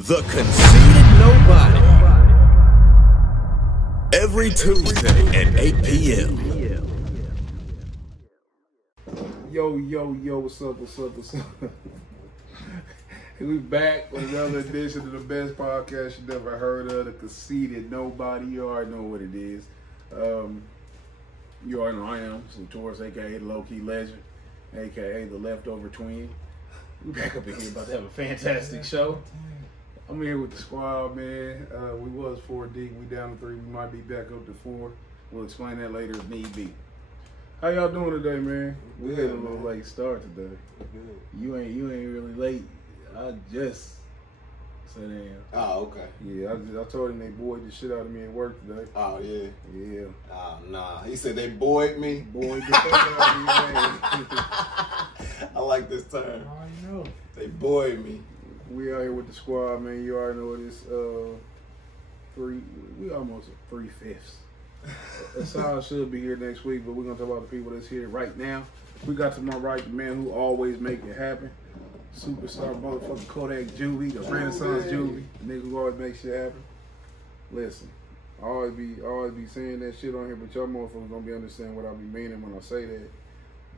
The Conceited Knowbody. Every Tuesday at 8 p.m. Yo, what's up? We back with another edition of the best podcast you never heard of, The Conceited Knowbody. You already know what it is. You already know I am, some Taurus, a.k.a. the low-key legend, a.k.a. the leftover twin. We back up in here about to have a fantastic show. I'm here with the squad, man. We was 4 deep. We down to 3. We might be back up to 4. We'll explain that later if need be. How y'all doing today, man? We had a little late start today. You ain't really late. I just sat down. Oh, okay. Yeah, I told him they buoyed the shit out of me at work today. Oh, yeah. Yeah. Oh, nah. He said they buoyed me. Buoyed the fuck out of me, man. I like this term. I already know. They buoyed me. We out here with the squad, man. You already know this. We almost 3/5. That's how I should be here next week, but we're gonna talk about the people that's here right now. We got to my right the man who always make it happen. Superstar motherfucking Kodak Juvie, the Renaissance Juvie. The nigga who always makes shit happen. Listen, I always be saying that shit on here, but y'all motherfuckers don't be understanding what I be meaning when I say that.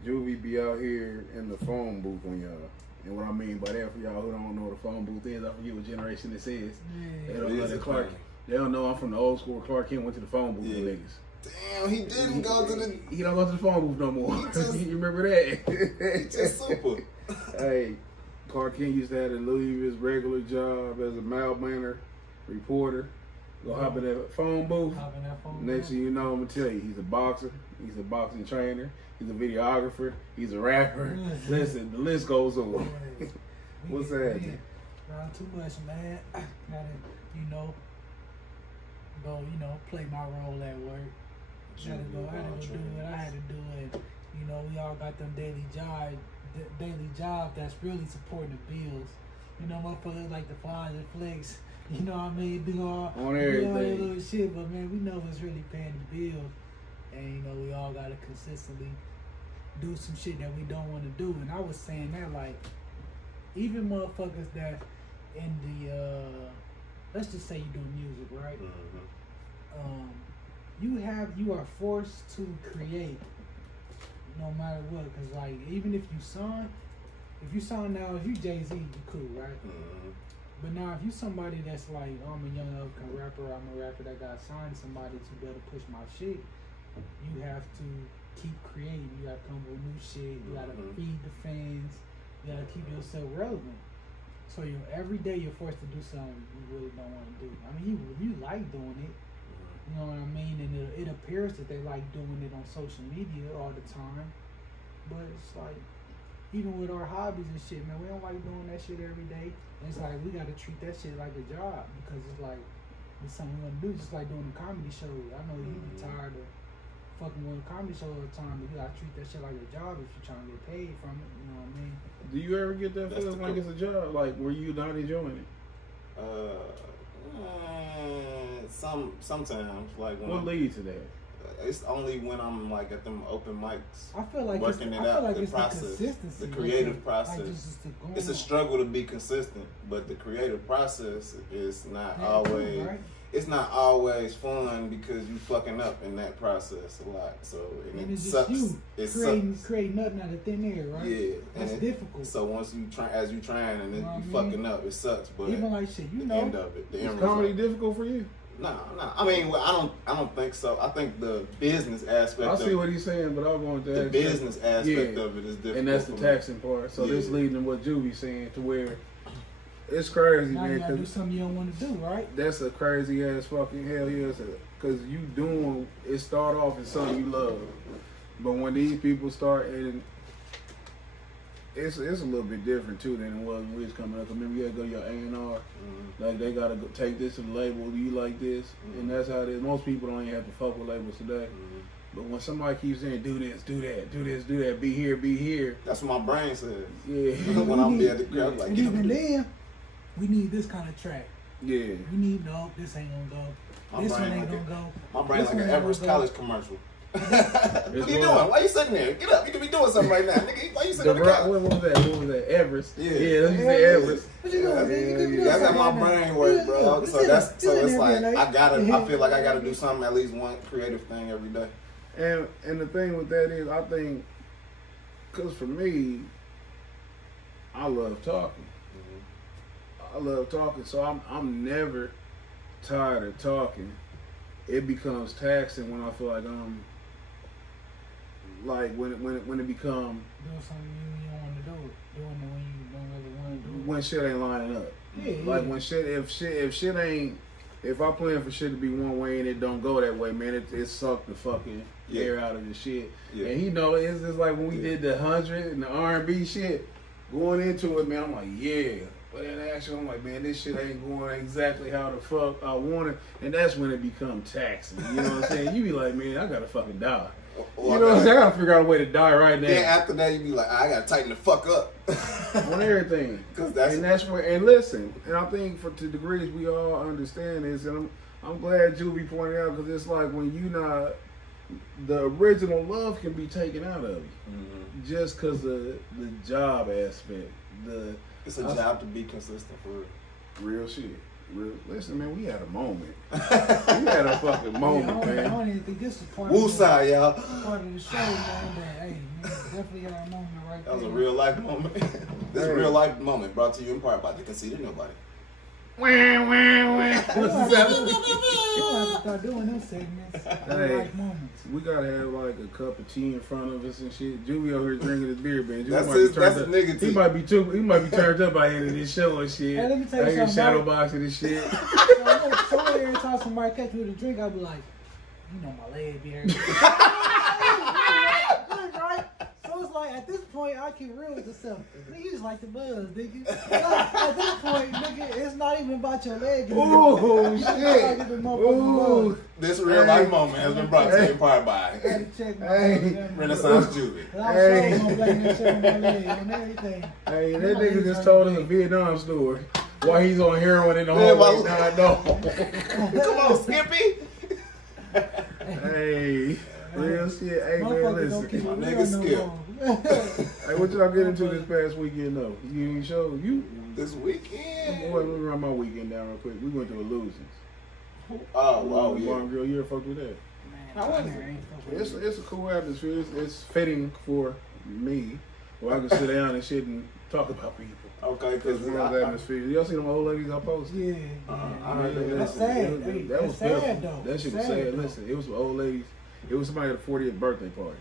Juvie be out here in the phone booth on y'all. And what I mean by that, for y'all who don't know what a phone booth is, I forget what generation this is. They don't know that Clark. They don't know I'm from the old school. Clark Kent went to the phone booth with niggas. Damn, he didn't go to the... He don't go to the phone booth no more. You remember that? He just super. Hey, Clark Kent used to have to leave his regular job as a mailmaner, reporter, go hop in that phone booth. Next thing you know, I'm going to tell you, he's a boxer. He's a boxing trainer. He's a videographer. He's a rapper. Listen, the list goes on. What's that? Not too much, man. Gotta, go, play my role at work. I had to go do what I had to do, and we all got them daily job that's really supporting the bills. Motherfuckers like the flies and flicks. You know what I mean? Do all that little shit, but man, we know it's really paying the bills, and we all gotta consistently do some shit that we don't want to do. And I was saying that, like, even motherfuckers that in the let's just say you do music, right? You are forced to create no matter what, because like even if you sign now, if you Jay-Z, you cool, right? But now if you somebody that's like, oh, I'm a young up rapper, I'm a rapper that got signed to somebody to be able to push my shit, you have to keep creating. You gotta come with new shit. You gotta feed the fans. You gotta keep yourself relevant. So every day you're forced to do something you really don't want to do. I mean, you like doing it. You know what I mean? And it appears that they like doing it on social media all the time. But it's like, even with our hobbies and shit, man, we don't like doing that shit every day. And it's like, we gotta treat that shit like a job, because it's like, it's something we want to do, just like doing a comedy show. I know you be tired of fucking with a comedy show all the time, but you gotta treat that shit like a job if you're trying to get paid from it. You know what I mean? Do you ever get that feeling like it's a job? Like, were you not enjoying it? Sometimes, like when what leads to that? It's only when I'm like at them open mics. I feel like working the process, the creative process. It's a struggle to be consistent, but the creative process is not always. Right? It's not always fun because you fucking up in that process a lot. So and it sucks. Create nothing out of thin air, right? Yeah, that's difficult. So once you trying and then you fucking up, it sucks. But even like shit, the end of it, is comedy difficult for you? No. I mean, I don't think so. I think the business aspect. I see what he's saying, but I want to. The business aspect of it is different, and that's the taxing part. So this leading to what Juvie's saying, to where it's crazy, now man. You gotta do something you don't want to do, right? That's a crazy ass fucking hell yes, because you doing it start off as something you love, but when these people start and it's a little bit different too than it was when we was coming up. Remember, you had to go to your A&R. Like, they gotta go take this to the label. Do you like this? And that's how it is. Most people don't even have to fuck with labels today. But when somebody keeps saying, do this, do that, do this, do that, be here. That's what my brain says. Yeah. When I'm at the crowd, like, even then, we need this kind of track. Yeah. We need, no, this ain't gonna go. This one ain't gonna go. My brain like an Everest College commercial. What you doing? Why you sitting there? Get up. You could be doing something right now. Nigga, why you sitting on the couch? What was that? Everest. Yeah. Yeah, let's say Everest. What you doing? That's how my brain works, bro. So it's like I feel like I gotta do something, at least one creative thing every day. And the thing with that is, I think, because for me, I love talking. I love talking, so I'm never tired of talking. It becomes taxing when I feel like I'm like when it become doing something you don't want to do it, doing it when you don't really want to do it. When shit ain't lining up. Yeah, like when if shit ain't, if I plan for shit to be one way and it don't go that way, man, it sucked the fucking air out of the shit. Yeah. And it's just like when we did the 100 and the R&B shit, going into it, man, I'm like, yeah. But in action, I'm like, man, this shit ain't going exactly how the fuck I want it. And that's when it becomes taxing. You know what I'm saying? You be like, man, I gotta fucking die. You know what I'm saying? I gotta figure out a way to die right now. Then after that, you be like, I gotta tighten the fuck up. On everything. That's where, and listen, and I think to degrees we all understand this, and I'm glad Juvie pointed out, because it's like when you not, the original love can be taken out of you. Mm-hmm. Just because of the job aspect. It's a job to be consistent for real. Real shit. Listen, man, we had a moment. We had a fucking moment, man. I don't even think this is part of y'all. Part of the show, man. But hey, man, definitely had a moment right there. That was a real life moment. This is a real life moment brought to you in part by the Conceited Knowbody. What's that? You have to start doing those segments. Hey, we gotta have like a cup of tea in front of us and shit. Juvie over here drinking his beer, man. That's his nigga tea. He might be turned up by the end of this show and shit. Hey, let me tell you something. Shadow boxing and shit. So every time somebody catch me with a drink, I'll be like, you know, my leg be hurting. Right? So it's like, at this point, I keep real with myself. Nigga, you just like the buzz, nigga. At this point, nigga, it's not even about your leg. Oh, shit. Ooh. This real life moment has been brought to you in part by Renaissance Juvie. Hey, that nigga just told us a Vietnam story while he's on heroin in the hallway. Come on, Skippy. Hey, real shit. Hey, man, listen. My nigga Skip. Hey, what y'all get into this past weekend, though? You ain't show you? This weekend? Boy, let me run my weekend down real quick. We went to Illusions. Oh, yeah. Barn Grill, you ever fucked with that? How was it? It's a cool atmosphere. It's fitting for me, where I can sit down and shit and talk about people. Okay, because one of the atmosphere. Y'all see them old ladies I posted? Yeah. I heard that. That's sad. That was sad, though. That shit was sad. Though. Listen, it was some old ladies. It was somebody at a 40th birthday party.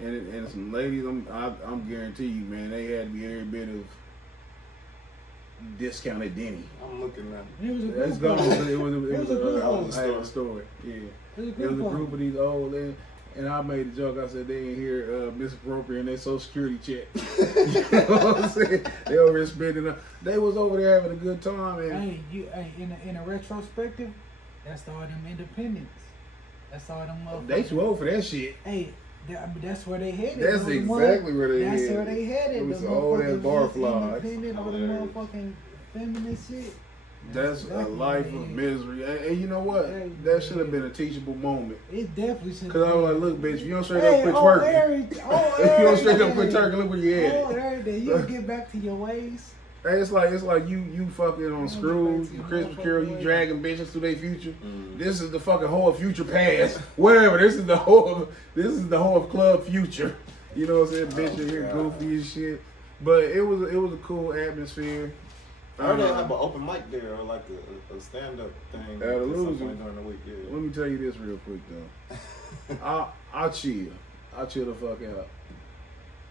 And some ladies, I'm guarantee you, man, they had to be every bit of discounted Denny. I'm looking at it. It was a story. Yeah. It was a group of these old ladies. And I made a joke. I said they ain't here misappropriating their Social Security check. You know what I'm saying? They over here spending. They was over there having a good time. And in a retrospective, that's all them independents. That's all them motherfuckers. They too old for that shit. Hey, that's where they headed. That's exactly where they headed. That's where they headed. It was old ass barflies. Independent, all the motherfucking feminist shit. That's a life of misery. And you know what? That should have been a teachable moment. It definitely should. Because I was like, look, bitch, if you don't straight up quit twerking. If you don't straight up quit twerking, look where you at. Everything. You get back to your ways. Hey, it's like you fucking on Scrooge, Christmas Carol, you dragging bitches through their future. This is the fucking whole future past. Whatever. This is the whole of Club Future. You know what I'm saying? Bitch in here goofy as shit. But it was a cool atmosphere. I heard they have an open mic there, or like a stand-up thing. At Illusion. During the week, yeah. Let me tell you this real quick, though. I chill. I chill the fuck out.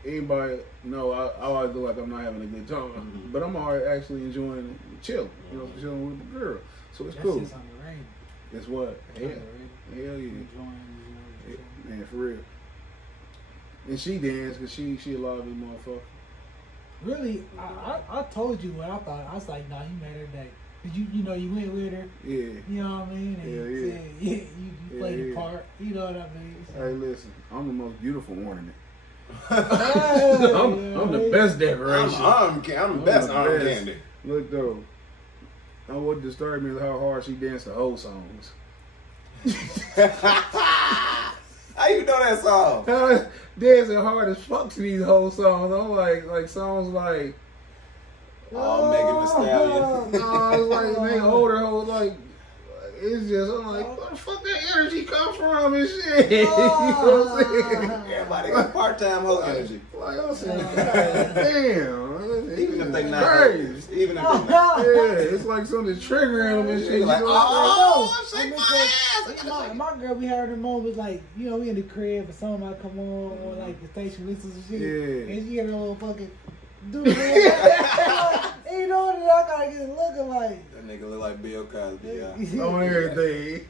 Anybody know I always look like I'm not having a good time, but I'm already actually enjoying chilling. You know, chilling with the girl. So it's cool. That's underrated. It's what? Hell yeah. Man, for real. And she danced because she a lot of these motherfuckers. Really, I told you what I thought. I was like, nah, you met her today. You know, you went with her. Yeah. You know what I mean? And you played the part. You know what I mean? So. Hey, listen, I'm the most beautiful ornament. I'm the best decoration. I'm the best arm candy. Look though, what disturbed me is how hard she danced the whole songs. you know that song? Dancing hard as fuck to these whole songs. I'm like songs like. Oh, Megan Thee Stallion. No, it's like they older hoes like. It's just I'm like, where the fuck that energy come from and shit? You know what I'm saying? Everybody got part-time hoe energy. Like I'm saying, damn. Even if they not crazy. even if they not. Yeah, it's like something triggering them and shit. Like, you know oh, shake my ass. My girl, we had her moments like, you know, we in the crib and something might come on or like the station listens and shit. Yeah. And she get a little fucking dude. And you know what? I gotta get looking like. That nigga look like Bill Cosby, what? On everything.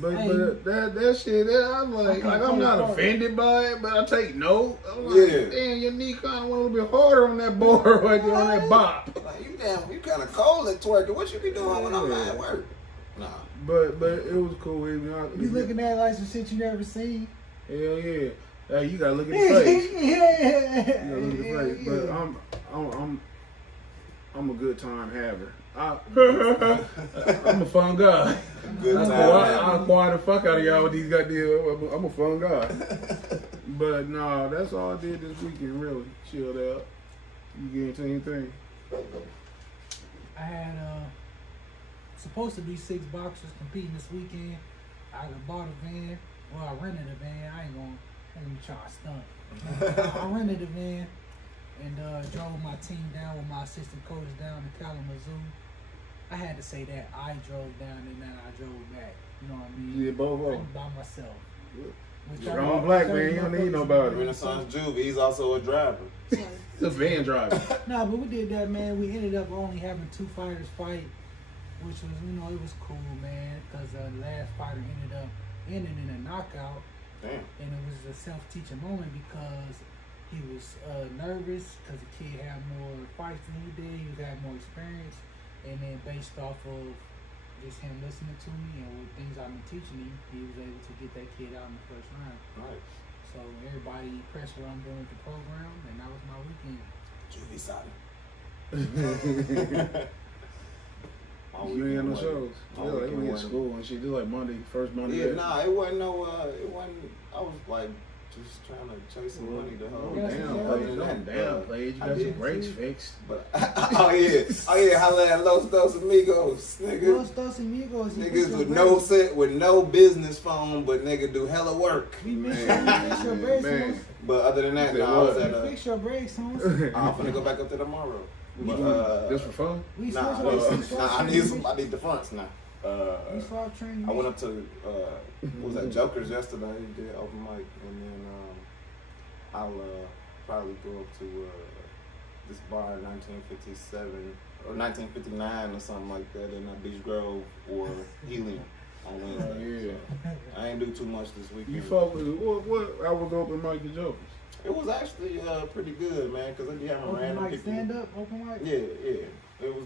But that shit, I'm like I'm not offended by it, but I take note. I'm like, damn, your knee kind of went a little bit harder on that board right there, on that bop. Like, you kind of cold at twerking. What you be doing when I'm at work? Nah. But it was cool. You looking at like some shit you never seen. Hell yeah. Hey, you gotta look at the face. Yeah. You gotta look at the face. But I'm a good time haver. I'm a fun guy. Good time I'll quiet the fuck out of y'all with these goddamn. I'm a fun guy. But no, that's all I did this weekend. Really chilled out. You get into anything? I had supposed to be 6 boxers competing this weekend. I bought a van. Well, I rented a van. I ain't gonna try to stunt. I rented a van and drove my team down with my assistant coach down to Kalamazoo. I had to say that I drove down and then I drove back. You know what I mean? You did both of them. By myself. Strong black man, you don't need nobody. Renaissance Juvie, he's also a driver. He's a van driver. No, but we did that, man. We ended up only having 2 fighters fight, which was, you know, it was cool, man, because the last fighter ended in a knockout. Damn. And it was a self-teaching moment because he was nervous because the kid had more fights than he did. He had more experience. And then based off of just him listening to me and what things I've been teaching him, he was able to get that kid out in the first round. Right. So everybody impressed what I'm doing with the program, and that was my weekend. Juvie solid. You ain't got no shows. Yeah, like you in school and shit. Just like first Monday. Yeah, nah, it wasn't no. I was like just trying to chase some money the whole Damn, played. You got some brakes fixed. But oh yeah, holla at Los Dos Amigos, nigga. Los Dos Amigos. Niggas with no set, with no business phone, but nigga do hella work. We miss your brakes, But other than that, I was at fix your brakes, I'm finna go back up there tomorrow. Just for fun? I need the fronts now. I went up to what was that Joker's yesterday. He did open mic, and then I'll probably go up to this bar in 1957 or 1959 or something like that in Beach Grove or Helium on Wednesday. So I ain't do too much this weekend. You fuck with what? I was open mic the Jokers. It was actually pretty good, man, because they be having random people. Stand up, open mic? Yeah.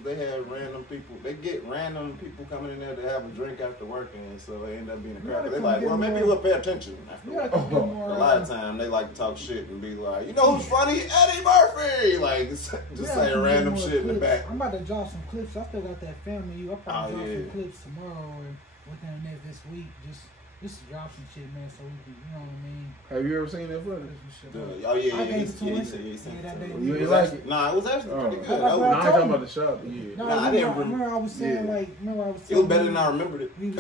They had random people. They get random people coming in there to have a drink after working, and so they end up being a crowd. They're like, well, maybe we'll pay attention after work. A lot of time they like to talk shit and be like, you know who's funny? Eddie Murphy! Like, just saying random shit in the back. I'm about to drop some clips. I still got that film of you. I'll probably drop some clips tomorrow or within this week. Just to drop some shit, man, so we can, you know what I mean? Have you ever seen that footage? Oh, yeah. I gave it to him. You ain't like it? Nah, it was actually pretty good. I ain't talking about the shop. Yeah. No, I didn't remember. I was saying, it was better than I remembered it. Yeah.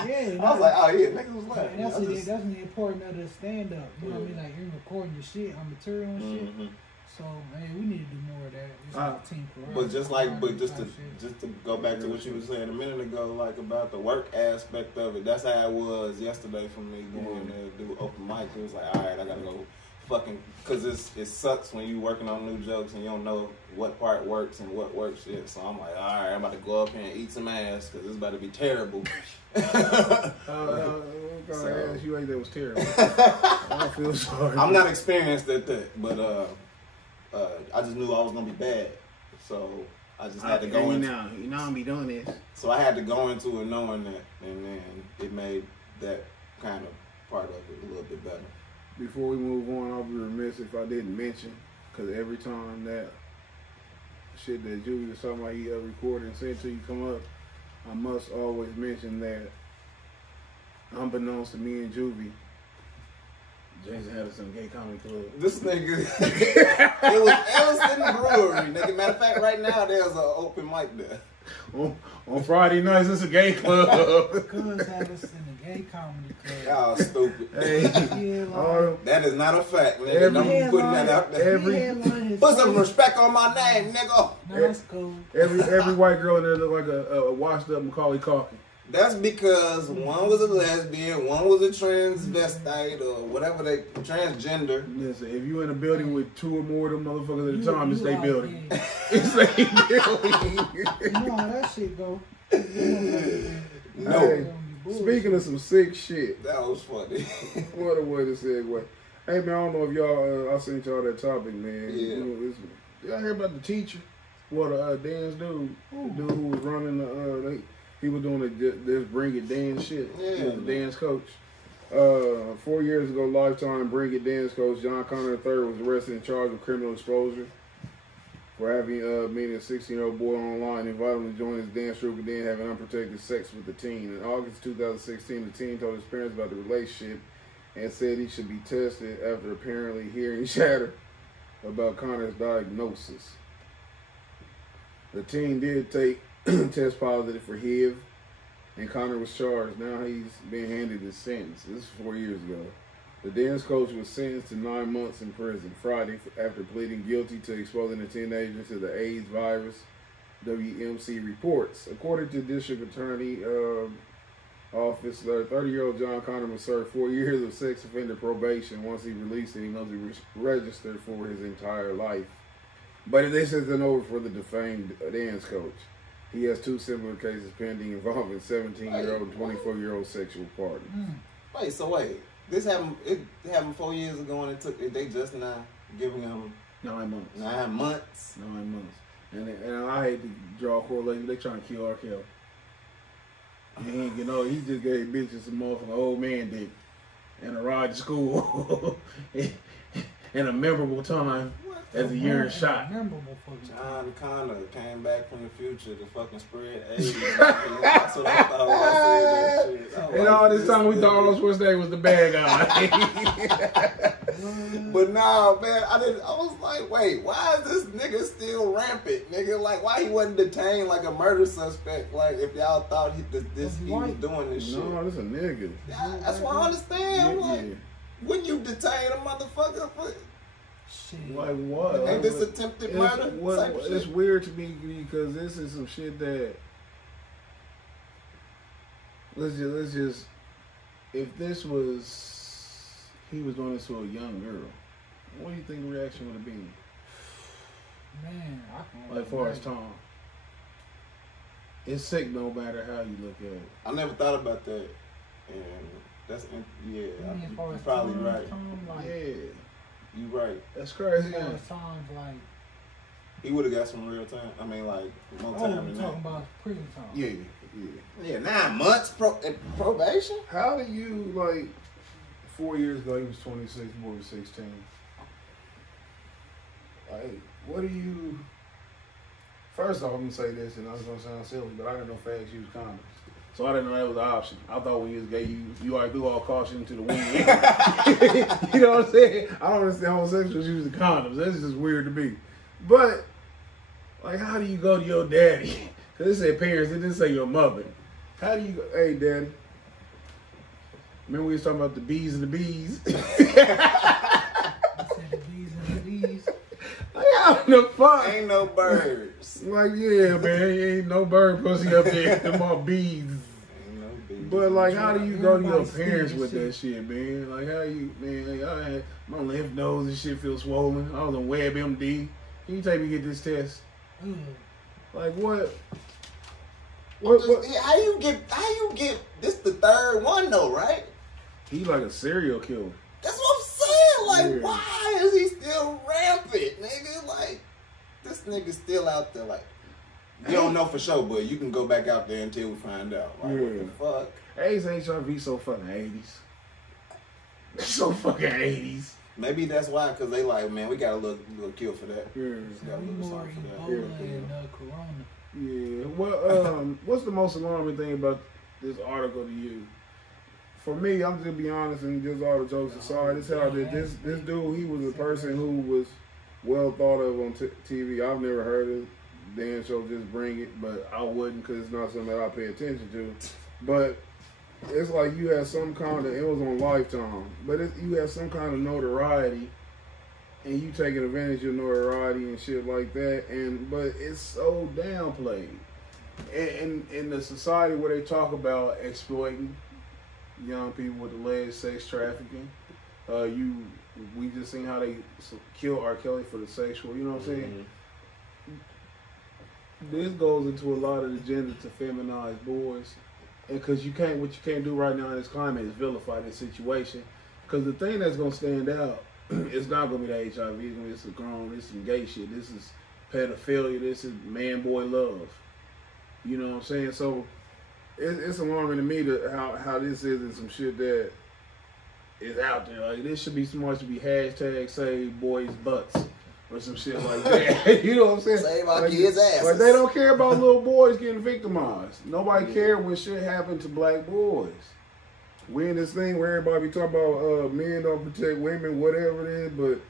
I was like, oh, yeah, niggas was laughing. That's the important of the stand-up. You know what I mean? Like, you're recording your shit on material and shit. So, man, we need to do more of that. Just to go back to what you were saying a minute ago, like about the work aspect of it. That's how it was yesterday for me going to do open mic. It was like, all right, I gotta go fucking, because it sucks when you working on new jokes and you don't know what part works and what works shit. So I'm like, all right, I'm about to go up here and eat some ass because it's about to be terrible. You ain't that was terrible. I feel sorry. I'm not experienced at that, but I just knew I was gonna be bad, so I just had to go in. You know I'm be doing this. So I had to go into it knowing that, and then it made that kind of part of it a little bit better. Before we move on, I'll be remiss if I didn't mention, because every time that shit that Julie was talking about, he recorded and sent to you come up, I must always mention that unbeknownst to me and Juvie, Jason had us in a gay comedy club. This nigga, it was Ellison Brewery, nigga. Matter of fact, right now there's an open mic there. On Friday nights, it's a gay club. Cuz had us in a gay comedy club. Y'all stupid. Hey, that is not a fact, nigga. Don't be putting that out there. Put some respect on my name, nigga. No, that's cool. Every white girl in there look like a washed up Macaulay Culkin. That's because one was a lesbian, one was a transvestite or whatever they transgender. Listen, if you in a building with 2 or more of them motherfuckers at a time, it's they building. It's they building. You know how that shit go. No. Hey, speaking of some sick shit. That was funny. What a way to segue. Hey man, I don't know if y'all, I sent y'all that topic, man. Yeah. Y'all hear about the teacher? Well, the dance dude. The dude who was running he was doing this Bring It Dance shit. Yeah, he was a dance coach. 4 years ago, lifetime Bring It dance coach John Connor III was arrested and charged with criminal exposure for having meeting a 16-year-old boy online, invited him to join his dance troupe, and then having unprotected sex with the teen. In August 2016, the teen told his parents about the relationship and said he should be tested after apparently hearing chatter about Connor's diagnosis. The teen did take test positive for HIV, and Connor was charged. Now he's been handed his sentence. This is 4 years ago. The dance coach was sentenced to 9 months in prison Friday after pleading guilty to exposing a teenager to the AIDS virus, WMC reports. According to District Attorney Office, 30-year-old John Connor was served 4 years of sex offender probation. Once he released it, he must be registered for his entire life. But they sent it over for the defamed dance coach. He has 2 similar cases pending involving 17-year-old and 24-year-old sexual partners. Wait. This happened. It happened 4 years ago, and they just now giving him 9 months. 9 months. 9 months. And I hate to draw a correlation. They trying to kill R. Kelly. And he just gave bitches some motherfucking old man dick and a ride to school in a memorable time as a year shot. John Connor came back from the future to fucking spread AIDS. That's what I thought when I said that shit. And all this time we thought Arnold Schwarzenegger was the bad guy. But nah, man, I was like, wait, why is this nigga still rampant, nigga? Like, why he wasn't detained like a murder suspect? Like, if y'all thought he was doing this shit. No, this a nigga. Yeah, that's what I understand. Yeah, like, when you detain a motherfucker for shit. Like what? Ain't this attempted murder? It's weird to me because this is some shit that let's just if this was he was doing this to a young girl, what do you think the reaction would have been? Man, I can't. Like far as Tom. It's sick no matter how you look at it. I never thought about that. And that's you're probably right. Yeah. You right. That's crazy. As times like he would have got some real time. I mean, like more time than that. Talking about prison time. Yeah. 9 months probation. How do you 4 years ago he was 26, boy was 16. Like, what do you? First off, I'm gonna say this, and I was gonna sound silly, but I didn't know fags use condoms. So I didn't know that was an option. I thought when you was gay, you already threw all caution to the wind. You know what I'm saying? I don't understand homosexuals using condoms. That's just weird to me. But, how do you go to your daddy? Because it said parents, it didn't say your mother. How do you go, hey, daddy? Remember we was talking about the bees and the bees? I said the bees and the bees. How the fuck? Ain't no birds. Yeah, man, ain't no bird pussy up there. Them all bees. But how do you go to your parents with that shit, man? How you, man? I had my lymph nodes and shit feel swollen. I was on WebMD. Can you take me to get this test? What? How you get this the third one though, right? He like a serial killer. That's what I'm saying. Why is he still rampant, nigga? This nigga still out there. You don't know for sure, but you can go back out there until we find out. What the fuck? AIDS HIV so fucking 80s. So fuking 80s. Maybe that's why, because they man, we got a little kill for that. Yeah. Got a little something for that. Corona. Yeah. Well, what's the most alarming thing about this article to you? for me, I'm just be honest and just all the jokes aside. This how this dude, he was a person who was well thought of on TV. I've never heard of Dan show Just Bring It, but I wouldn't because it's not something that I pay attention to. But it's like you have some kind of, it was on Lifetime, but you have some kind of notoriety and you taking advantage of notoriety and shit like that, but it's so downplayed. And in the society where they talk about exploiting young people with alleged sex trafficking, we just seen how they kill R. Kelly for the sexual, you know what I'm saying? This goes into a lot of the gender to feminize boys, and because what you can't do right now in this climate is vilify this situation, because the thing that's gonna stand out, it's not gonna be the HIV, it's gonna be some gay shit, this is pedophilia, this is man-boy love, you know what I'm saying? So it's alarming to me how this isn't some shit that is out there. Like, this should be smart to be hashtag save boys butts or some shit like that. You know what I'm saying? Save our kids' asses. Like, they don't care about little boys getting victimized. Nobody cared when shit happened to black boys. We in this thing where everybody be talking about men don't protect women, whatever it is, but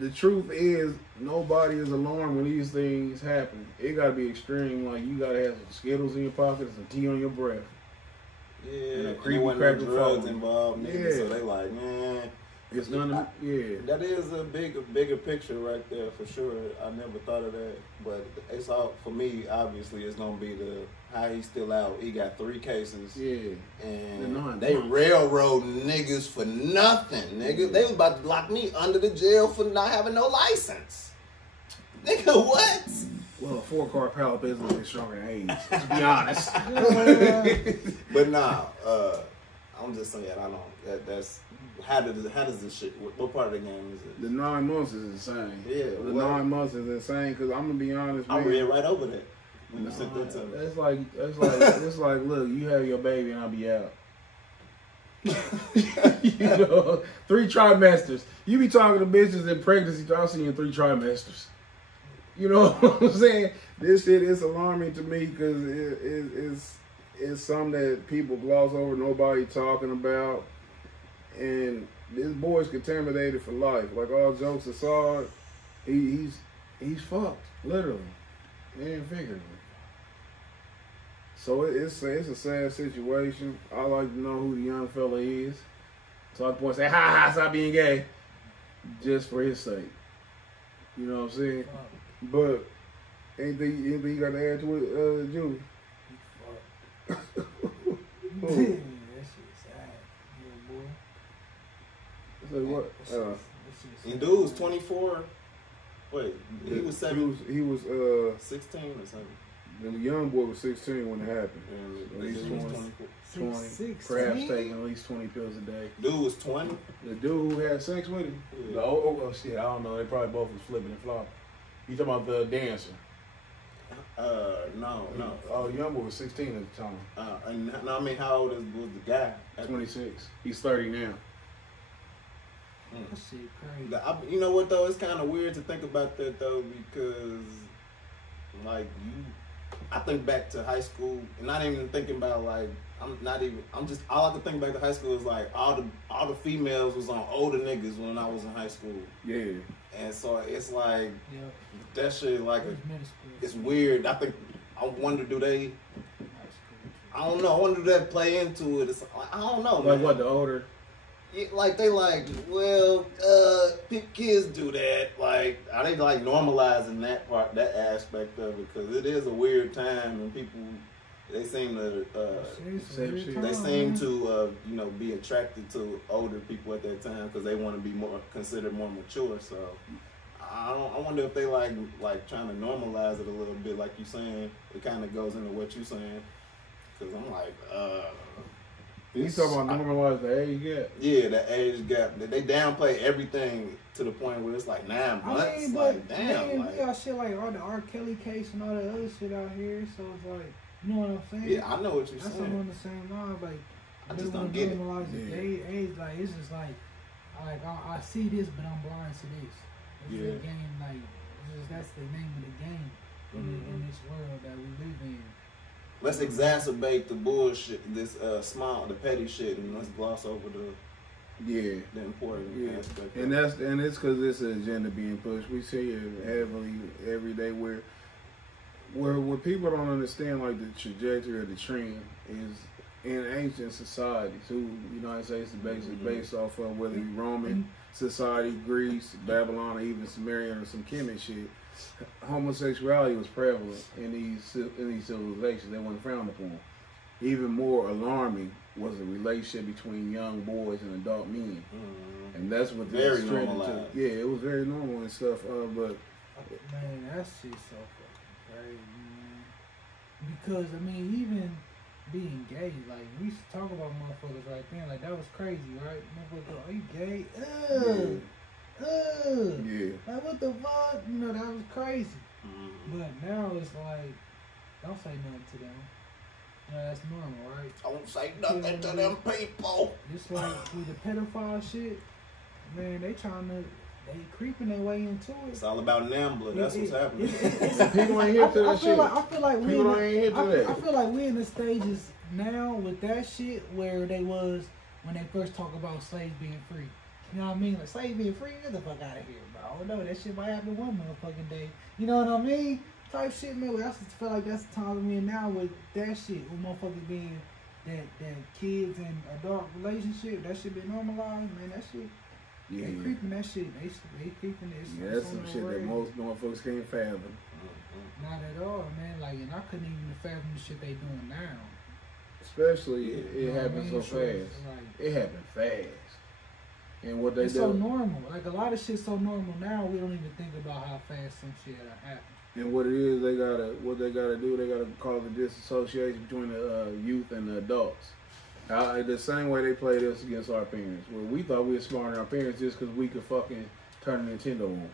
the truth is nobody is alarmed when these things happen. It gotta be extreme. Like, you gotta have some Skittles in your pockets, some tea on your breath. Yeah, and there wasn't no drugs involved, nigga, so they like, man. It's none. Yeah, that is a bigger picture right there for sure. I never thought of that, but it's all for me. Obviously, it's gonna be how he's still out. He got 3 cases. Yeah, and they railroad niggas for nothing, nigga. They was about to lock me under the jail for not having no license. Nigga, what? Well, a 4-car power business is stronger than age. To be honest. But nah, I'm just saying. I don't. That's. How does this shit? What part of the game is it? The 9 months is insane. Yeah, the 9 months is insane because I'm gonna be honest. I read right over that when you said that to me. It's like, look, you have your baby and I'll be out. You know, 3 trimesters. You be talking to bitches in pregnancy. I'll see you in 3 trimesters. You know what I'm saying? This shit is alarming to me because it's something that people gloss over. Nobody talking about. And this boy's contaminated for life. Like, all jokes aside, he's fucked, literally and figuratively. So it's a sad situation. I like to know who the young fella is, so I can point and say, "Ha ha, stop being gay," just for his sake. You know what I'm saying? But anything you got to add to it, Julie? So what? And dude was 24. Wait, he was 7. He was 16 or something. The young boy was 16 when it happened. And at least 20. 16? Perhaps taking at least 20 pills a day. Dude was 20. The dude who had sex with him. Yeah. Oh shit, I don't know. They probably both was flipping and flopping. You talking about the dancer? No. Oh, the young boy was 16 at the time. And I mean, how old was the guy? 26. He's 30 now. That shit crazy. You know what though? It's kind of weird to think about that though, because like I think back to high school, and not even thinking about like I'm just all I can think back to high school is like all the females was on older niggas when I was in high school. Yeah. And so it's like that shit like it's weird. I wonder do they? I don't know. I wonder do that play into it? It's like, I don't know. Like man. what, the older? Like they like, well, kids do that. Like, are they like normalizing that aspect of it? Because it is a weird time, and people they seem to you know, be attracted to older people at that time because they want to be considered more mature. So I wonder if they like trying to normalize it a little bit, like you saying. It kind of goes into what you saying. Because I'm like, You talking about normalize the age gap? Yeah, the age gap. They downplay everything to the point where it's like 9 months. I mean, like, damn. Man, like, we got shit like all the R. Kelly case and all that other shit out here. So it's like, you know what I'm saying? yeah, I know what you're That's saying. I'm on the same line. Like, I just don't get it. Normalize the age. Like, it's just like I see this, but I'm blind to this. It's a game. Like, that's the name of the game in this world that we live in. let's exacerbate the bullshit, this the petty shit, and let's gloss over the important aspect. And it's because this agenda being pushed. We see it heavily every day where people don't understand like the trajectory of the trend is in ancient societies. Who the United States is basically based off of whether it be Roman society, Greece, Babylon, or even Sumerian or some Kemet shit. Homosexuality was prevalent in these civilizations. They weren't frowned upon. Even more alarming was the relationship between young boys and adult men, and that's what very this normal. Yeah, it was very normal and stuff. But man, that shit's so fucking crazy, man. Because I mean, even being gay, like we used to talk about motherfuckers right then, like that was crazy, right? Motherfucker, are you gay? yeah. Like what the fuck? You know, that was crazy. But now it's like, don't say nothing to them. You know, that's normal, right? Don't say nothing to them people. Just like with the pedophile shit, man, they creeping their way into it. It's all about NAMBLA. That's what's happening. People ain't hip to that shit. I feel like people ain't hip to that. I feel like we're in the stages now with that shit where they was when they first talk about slaves being free. You know what I mean? Like, slaves being free, get the fuck out of here, bro. No, that shit might happen one motherfucking day. You know what I mean? Type shit, man. I just feel like that's the time we're in now with that shit. With motherfuckers being that kids and adult relationship, that shit been normalized, man. That shit. Yeah, they creeping that shit. They creeping this. Yeah, that's some shit that most motherfuckers can't fathom. Not at all, man. Like, and I couldn't even fathom the shit they doing now. Especially, it happened so fast. Like, it happened fast. And what they it's do. so normal. Like, a lot of shit's so normal now, we don't even think about how fast some shit happen. And what it is, they gotta cause a disassociation between the youth and the adults. The same way they play this against our parents, where we thought we were smarter than our parents just because we could fucking turn a Nintendo on.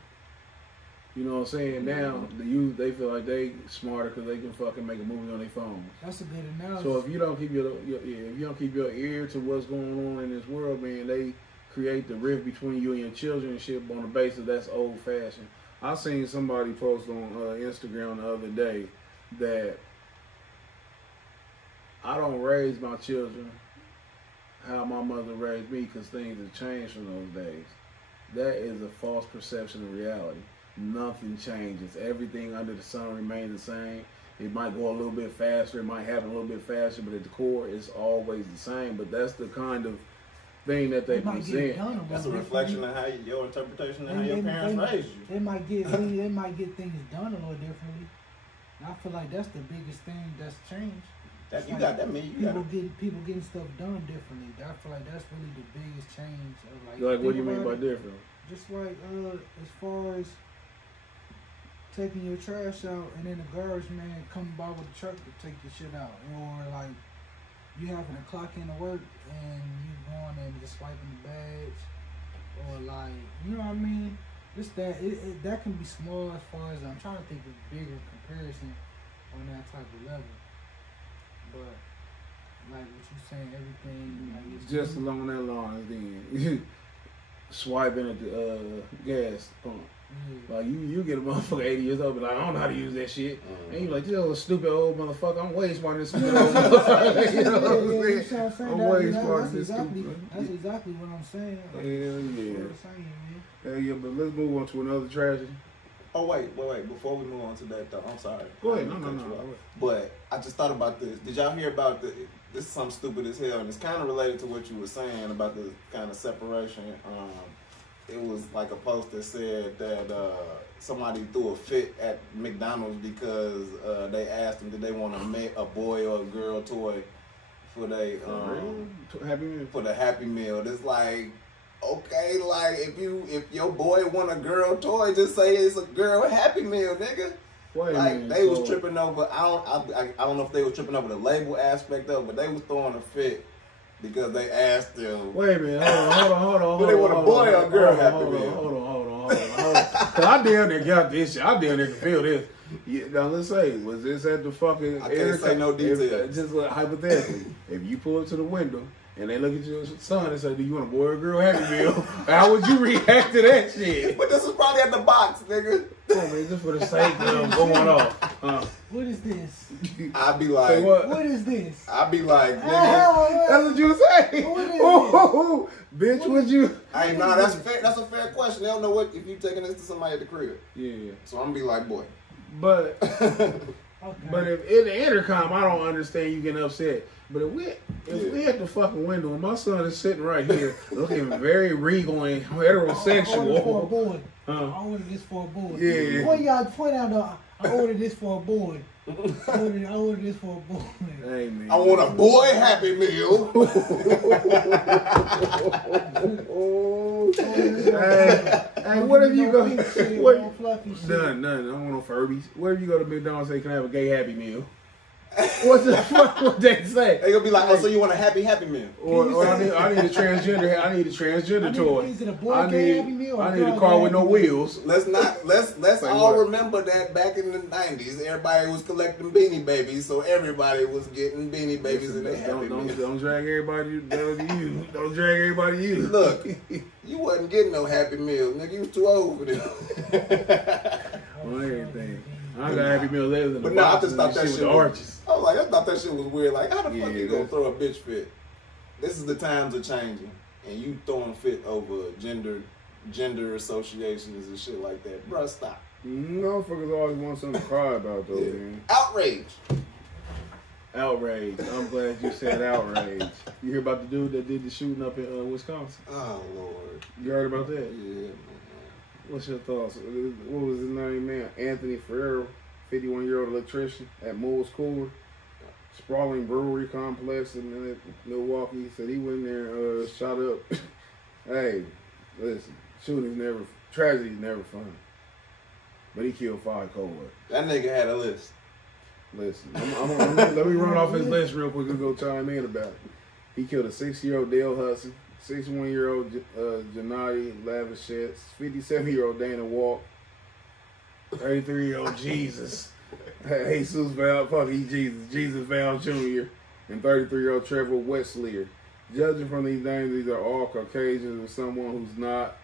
You know what I'm saying? Now the youth, they feel like they smarter because they can fucking make a movie on their phones. That's a good analogy. So if you don't keep your ear to what's going on in this world, man, they create the rift between you and your children and shit on the basis that's old fashioned. I seen somebody post on Instagram the other day that I don't raise my children how my mother raised me because things have changed from those days. That is a false perception of reality. Nothing changes. Everything under the sun remains the same. It might go a little bit faster. It might happen a little bit faster, but at the core, it's always the same. But that's the kind of thing that they present. That's a reflection of how your interpretation of how your parents raised you. They might get things done a little differently. And I feel like that's the biggest thing that's changed. People getting stuff done differently. I feel like that's really the biggest change. Like what do you mean by different? Just like as far as taking your trash out and then the garbage man coming by with a truck to take your shit out, or like you having to clock into work and you going and just swiping the badge, or like, you know what I mean? Just that that can be small as far as I'm trying to think of bigger comparison on that type of level. But like what you saying, everything like it's just along that line, then swiping at the gas pump. Like you get a motherfucker 80 years old, be like, I don't know how to use that shit. And you like, this little stupid old motherfucker. I'm way smarter than stupid old motherfucker. You know what I'm saying? I'm way smarter than stupid. That's exactly what I'm saying. Like, Hell yeah, but let's move on to another tragedy. Oh wait. Before we move on to that, though, I'm sorry. Go ahead. No. But I just thought about this. Did y'all hear about this? This is something stupid as hell, and it's kind of related to what you were saying about the kind of separation. It was like a post that said that somebody threw a fit at McDonald's because they asked them did they want a boy or a girl toy for they for the Happy Meal. It's like, okay, like if your boy want a girl toy, just say it's a girl Happy Meal, nigga. Like they was tripping over. I don't know if they was tripping over the label aspect of it, but they was throwing a fit because they asked them. Wait a minute, hold on. Do they want a boy or a girl Happy Meal? Hold on. Cause I damn near got this shit. I damn near can feel this. Yeah, now let's say, was this at the fucking? I can't say no details. Just hypothetically, if you pull up to the window and they look at your son and say, "Do you want a boy or girl Happy Meal?" How would you react to that shit? But this was probably at the box, nigga. Come on, man, just for the sake of going off. What is this? I'd be like, say what? What is this? I'd be like, nigga. That's what you say. Ooh, bitch, would you? Hey, nah, that's fair. That's a fair question. They don't know what if you taking this to somebody at the crib. Yeah. So I'm gonna be like, boy. But Okay. but if in the intercom, I don't understand you getting upset. But if we at the fucking window and my son is sitting right here looking very regal and heterosexual. I ordered for a boy. Huh? I ordered this for a boy. Yeah. Point out though. I ordered this for a boy. I ordered this for a boy. Hey, man. I want a boy Happy Meal. Hey, what if you go? None. I don't want no Furbies. What if you go to McDonald's and say, "Can I have a gay Happy Meal?" What the fuck would they say? They gonna be like, "Oh, so you want a Happy Meal?" Or I need a transgender. I need a transgender toy. Is it a boy gay Happy Meal? Or I need a car with no wheels. Let's Like all what? remember that back in the 90s, everybody was collecting Beanie Babies, so everybody was getting Beanie Babies in their Happy Meal. Don't drag everybody down to you. Don't drag everybody to you. Look, you wasn't getting no Happy Meal, nigga. You was too old for them. On everything. I got Happy Meal letters in the But no, I box just thought that with shit the was, arches. I was like, I thought that shit was weird. Like, how the fuck Yeah, you gonna throw a bitch fit? This is the times are changing, and you throwing a fit over gender associations and shit like that, bruh. Stop. Motherfuckers always want something to cry about though, man. Outrage. Outrage. I'm glad you said outrage. You hear about the dude that did the shooting up in Wisconsin? Oh Lord. You heard about that? Yeah, man. What's your thoughts? What was his name, man? Anthony Ferrero, 51-year-old electrician at Moles Cooler, sprawling brewery complex in Milwaukee. He said he went in there, shot up. Hey, listen, tragedy's never fun. But he killed 5 coworkers. That nigga had a list. Listen, let me run off his list real quick and go chime in about it. He killed a 60-year-old Dale Hudson, 61-year-old Gennady Lavashets, 57-year-old Dana Walk, 33-year-old Jesus, Jesus Val Jr., and 33-year-old Trevor Westlear. Judging from these names, these are all Caucasians or someone who's not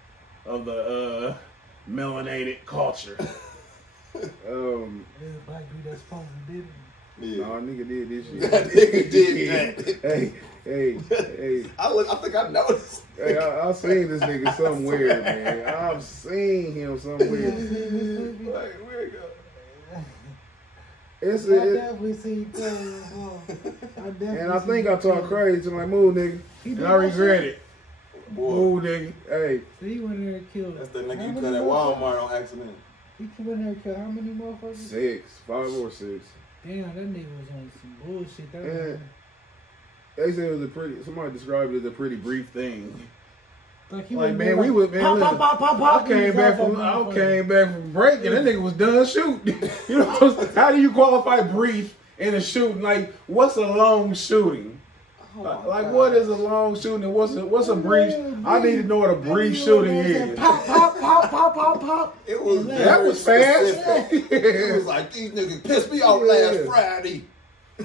of the melanated culture. Black dude that's supposed to did it. Yeah. Nah, nigga did this shit. That nigga did that. Hey. I think I noticed. Hey, I've seen this nigga somewhere, man. I've seen him somewhere. Like, where it go? I definitely seen And I think I talked crazy to my move, nigga. And I regret it. Move, nigga. Hey. So he went in there and killed. That's the nigga you cut at Walmart on accident. He went in there and killed how many motherfuckers? 5 or 6. Damn, that nigga was on some bullshit. They said it was somebody described it as a pretty brief thing. Like man, we was, man, pop. I came back from break and that nigga was done shooting. You know, how do you qualify brief in a shooting? Like, what's a long shooting? Like, what is a long shooting and what's a brief? I need to know what a brief shooting is. Pop. It was That was fast. It was like, these niggas pissed me off last Friday.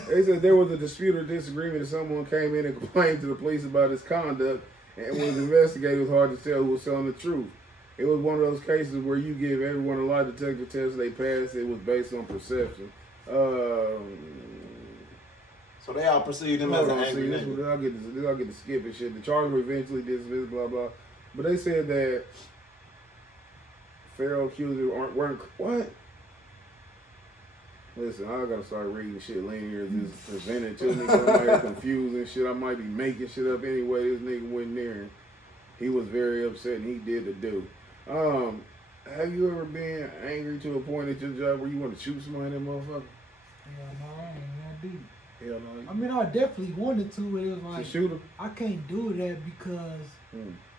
They said there was a dispute or disagreement and someone came in and complained to the police about his conduct, and when it was investigated, it was hard to tell who was telling the truth. It was one of those cases where you give everyone a lie detector test, they passed, it was based on perception. So they all perceived him as an angry nigga. I'll get to skip and shit. The charges were eventually dismissed, blah, blah. But they said that Pharaoh accusers weren't, what? Listen, I gotta start reading shit linear as it's presented to me. I'm like confused and shit. I might be making shit up anyway. This nigga went there and he was very upset and he did the do. Have you ever been angry to a point at your job where you want to shoot somebody in that motherfucker? Hell no, I did. Hell no. I mean, I definitely wanted to, but it was like, to shoot him? I can't do that because,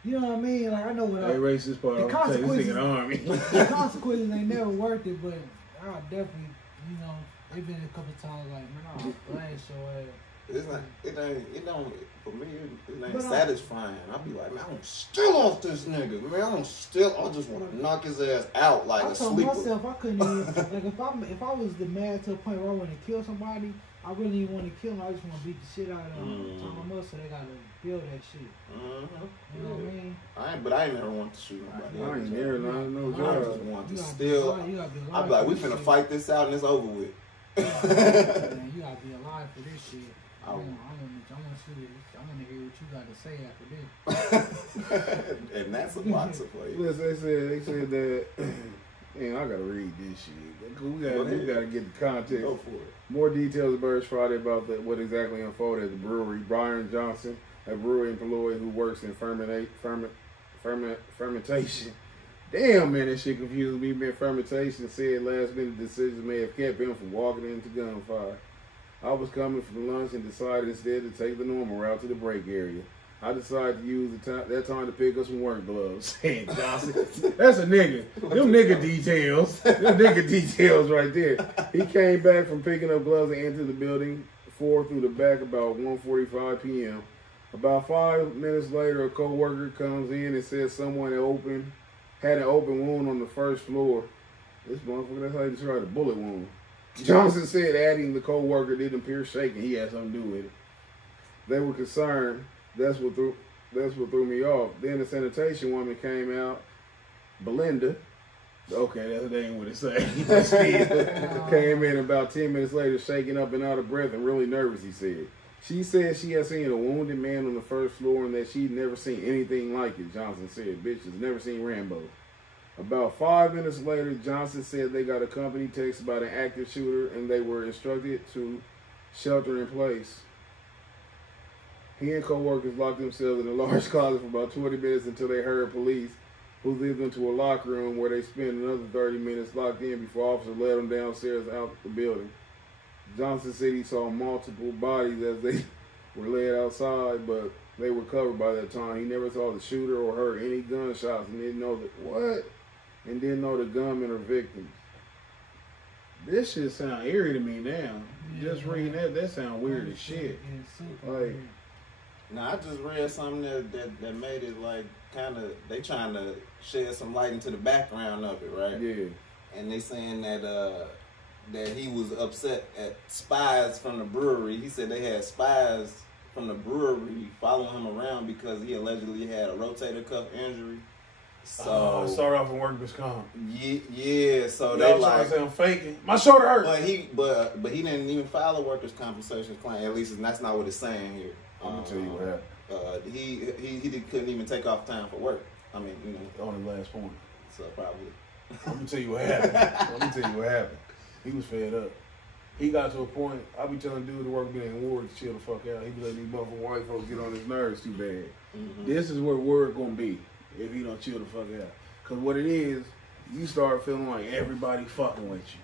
you know what I mean? Like, I know what Hey, racist part. the consequences, this nigga in the army. the consequences ain't never worth it, but I definitely, you know, they've been a couple times like, man, I'll blast your ass. It's not. It don't. For me, it ain't satisfying. I'll be like, man, I'm still off this nigga. Man, I just want to knock his ass out like a sleeper. I told myself I couldn't even, like, if I was the mad to a point where I want to kill somebody, I really didn't want to kill them. I just want to beat the shit out of them. Turn them up so they got to feel that shit. You know what I mean? I ain't never want to shoot nobody. I ain't never, no job. I just want to still. I'm like, we finna fight this out and it's over with. Man, you gotta be alive for this shit. I want to hear what you got to say after this. And that's a boxer for you. Listen, they said that. Man, I gotta read this shit. We gotta get the context. Go for it. More details of Birds Friday about what exactly unfolded at the brewery. Brian Johnson, a brewery employee who works in fermentation. Damn, man, that shit confused me. Man, fermentation said last minute decisions may have kept him from walking into gunfire. I was coming from lunch and decided instead to take the normal route to the break area. I decided to use that time to pick up some work gloves. Hey, Johnson, that's a nigga. Them nigga details. Them nigga details right there. He came back from picking up gloves and entered the building 4 through the back about 1:45 p.m. About 5 minutes later, a co-worker comes in and says someone had an open wound on the first floor. This motherfucker, that's how you describe a bullet wound. Johnson said, adding the co-worker didn't appear shaken. He had something to do with it. They were concerned. That's what threw me off. Then the sanitation woman came out, Belinda. Okay, that ain't what it say. Came in about 10 minutes later, shaking up and out of breath and really nervous, he said. She said she had seen a wounded man on the first floor and that she'd never seen anything like it, Johnson said. Bitch has never seen Rambo. About 5 minutes later, Johnson said they got a company text about an active shooter and they were instructed to shelter in place. He and co-workers locked themselves in a large closet for about 20 minutes until they heard police, who led them to a locker room where they spent another 30 minutes locked in before officers led them downstairs out the building. Johnson said he saw multiple bodies as they were led outside, but they were covered by that time. He never saw the shooter or heard any gunshots and didn't know the gunmen or victims. This shit sound eerie to me now. Yeah, just reading that sound weird as shit. Like, now I just read something that made it like kind of, they trying to shed some light into the background of it, right? Yeah. And they saying that he was upset at spies from the brewery. He said they had spies from the brewery following him around because he allegedly had a rotator cuff injury. So start off in workers' comp. Yeah. So y'all they like say I'm faking. My shoulder hurts. But he didn't even file a workers' compensation claim. At least that's not what it's saying here. I'm gonna tell you what happened. He couldn't even take off time for work. I mean, you know, on the last point. So probably. I'm gonna tell you what happened. He was fed up. He got to a point. I be telling dude to work me in Ward to chill the fuck out. He be letting these motherfucking white folks get on his nerves too bad. Mm-hmm. This is where Word gonna be if he don't chill the fuck out. Cause what it is, you start feeling like everybody fucking with you.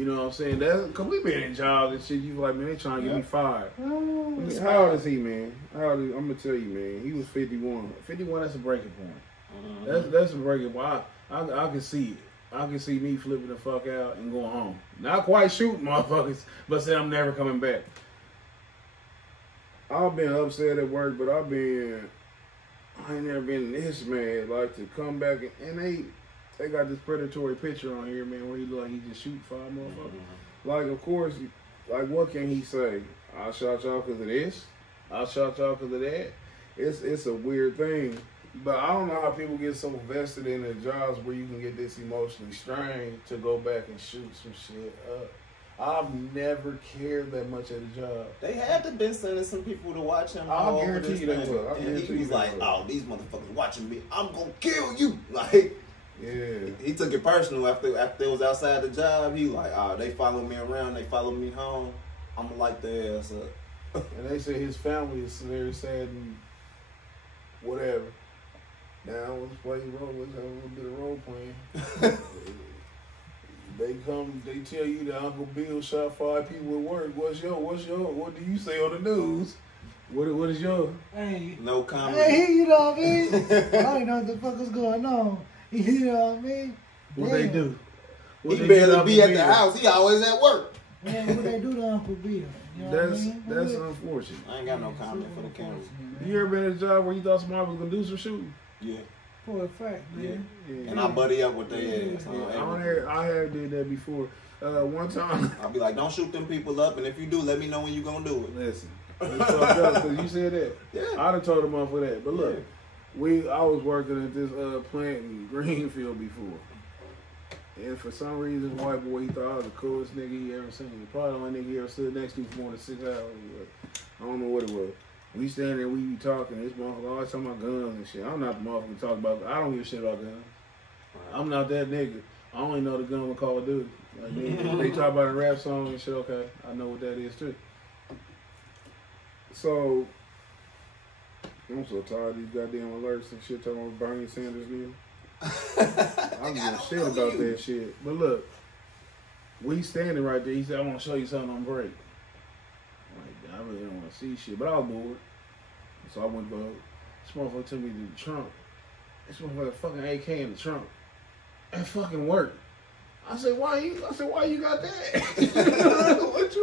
You know what I'm saying? That's cause we been in jobs and shit. You like, man, they trying to get me fired. How old is he, man? I'm gonna tell you, man. He was 51. 51. That's a breaking point. Mm-hmm. That's a breaking point. I can see it. I can see me flipping the fuck out and going home. Not quite shooting motherfuckers, but say I'm never coming back. I've been upset at work, but I ain't never been this mad. Like to come back and they got this predatory picture on here, man, where he look like he just shoot 5 motherfuckers. Mm-hmm. Like, of course, like what can he say? I shot y'all because of this. I shot y'all because of that. It's a weird thing. But I don't know how people get so vested in their jobs where you can get this emotionally strained to go back and shoot some shit up. I've never cared that much at a job. They had to been sending some people to watch him. I'll guarantee you they will. And he was like, "Oh, these motherfuckers watching me. I'm gonna kill you." Like, yeah. He took it personal after it was outside the job. He like, "Oh, they follow me around. They follow me home. I'm gonna light their ass up." And they say his family is very sad and whatever. Now let's play role. Let's have a little bit of role playing. They tell you that Uncle Bill shot 5 people at work. What do you say on the news? What is your? Hey, no comment. Hey, you know what I mean? I don't know what the fuck is going on. You know what I mean? What they do? He barely be at the house. He always at work. Man, what they do to Uncle Beat? You know that's unfortunate. I ain't got no comment for the camera. You ever been in a job where you thought somebody was gonna do some shooting? Yeah. For a fact, man. Yeah. And I buddy up with their ass. I have did that before. One time I'll be like, don't shoot them people up, and if you do, let me know when you gonna do it. Listen, it's fucked up because you said that. Yeah. I'd have told him off for that. But look, I was working at this plant in Greenfield before. And for some reason, this white boy, he thought I was the coolest nigga he ever seen. Probably the only nigga he ever stood next to for more than 6 hours. I don't know what it was. We stand there, we be talking. This motherfucker always talking about guns and shit. I'm not the motherfucker to talk about. I don't give a shit about guns. I'm not that nigga. I only know the gun with Call of Duty. Like, they talk about a rap song and shit. Okay, I know what that is too. So I'm so tired of these goddamn alerts and shit talking about Bernie Sanders deal. I'm giving shit about that shit. But look, we standing right there. He said, I want to show you something on break. I'm like, I really don't want to see shit. But I was bored. So I went to go. This motherfucker took me to the trunk. This motherfucker fucking AK in the trunk. That fucking worked. I said, why you got that?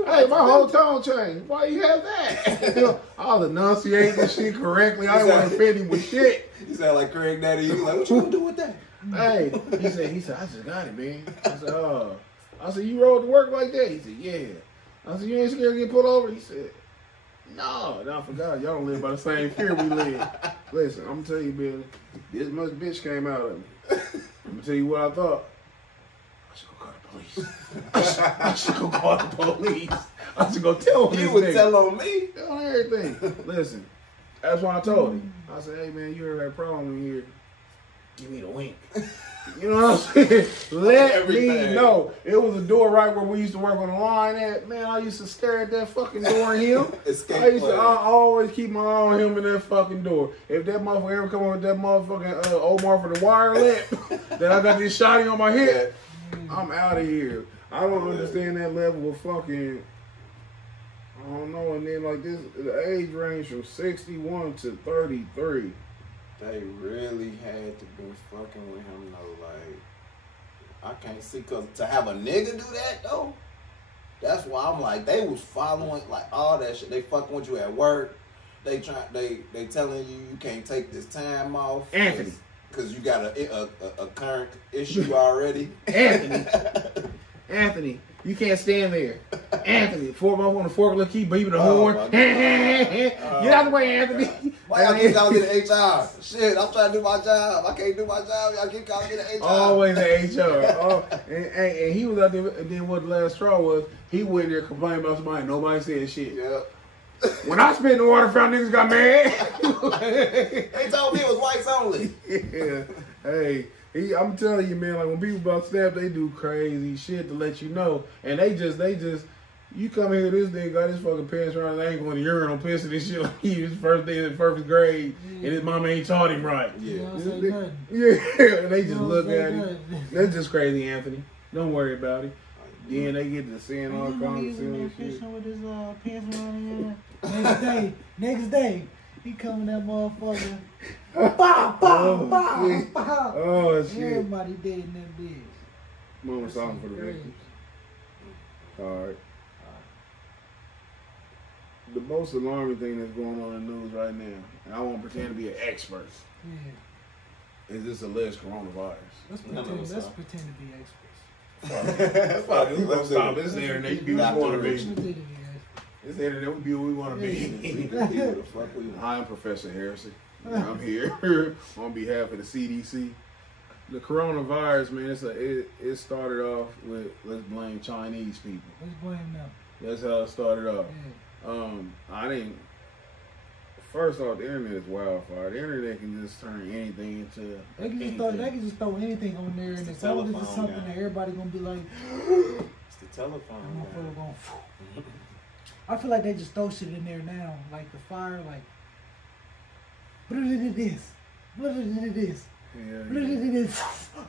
Hey, my whole tone changed. Why you have that? I was enunciating this shit correctly. I didn't want to offend him with shit. You sound like Craig Daddy. You like, what you gonna do with that? Hey, he said, I just got it, man. I said, oh. I said, you rode to work like that? He said, yeah. I said, you ain't scared to get pulled over? He said, no. And I forgot, y'all don't live by the same fear we live. Listen, I'm gonna tell you, Billy, this much bitch came out of me. I'm gonna tell you what I thought. I should go call the police. I should go call the police. I should go tell him. You would tell on me? On everything. Listen, that's why I told him. I said, hey man, you heard that problem in here. Give me the wink. You know what I'm saying? Let me know. It was a door right where we used to work on the line at. Man, I used to stare at that fucking door and him. I always keep my eye on him in that fucking door. If that motherfucker ever come up with that motherfucking Omar for the wire lamp, that I got this shotty on my head, I'm out of here. I don't understand that level of fucking, I don't know. And then like this, the age range from 61 to 33. They really had to be fucking with him though. Like, I can't see, cause to have a nigga do that though, that's why I'm like, they was following like all that shit. They fucking with you at work. They telling you can't take this time off, Anthony, cause you got a current issue already. Anthony, you can't stand there. Anthony, fork off on the forklift, keep beeping the horn. Get out the way, Anthony. Why y'all keep calling me the HR? Shit, I'm trying to do my job. I can't do my job. Y'all keep calling me the HR. Always the HR. And he was out there, and then what the last straw was, he went there complaining about somebody. Nobody said shit. Yep. When I spit in the water fountain, niggas got mad. They told me it was whites only. Yeah. Hey. I'm telling you, man, like when people about snap, they do crazy shit to let you know. And they just, you come here, this nigga got his fucking pants around his ankle and the urinal pissing and shit like he was first day in first grade and his mama ain't taught him right. Yeah. And they just look at him. That's just crazy, Anthony. Don't worry about it. Then they get to seeing all kinds of silly shit. With his pants around his next day, he coming that motherfucker. Bow, bow, bow, bow. Oh, shit. Everybody dead in that bitch. Mama sorry for the victims. Alright. The most alarming thing that's going on in the news right now, and I won't pretend to be an expert, is this alleged coronavirus. Let's pretend to be experts. Fuck it, let's stop. This is the internet. You be what you want to be. This internet, we be what we want to be. I am Professor Harrison. I'm here on behalf of the CDC. The coronavirus, man, it started off with let's blame Chinese people. Let's blame them. That's how it started off. Yeah. First off, the internet is wildfire. The internet can just turn anything into. They can just throw anything on there, and it's always just something that everybody gonna be like. It's the telephone. I feel like they just throw shit in there now, like the fire, like. What did this?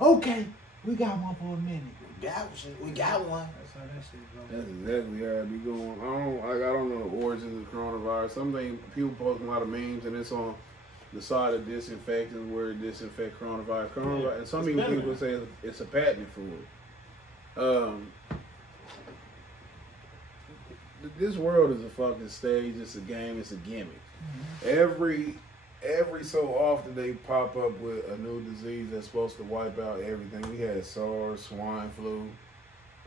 Okay, we got one for a minute. We got one. That's how that shit goes. That's exactly how it be going. I don't know the origins of the coronavirus. Something people post a lot of memes, and it's on the side of disinfectants where it disinfect coronavirus. And some people say it's a patent for it. this world is a fucking stage. It's a game. It's a gimmick. Every so often they pop up with a new disease that's supposed to wipe out everything. We had SARS, swine flu.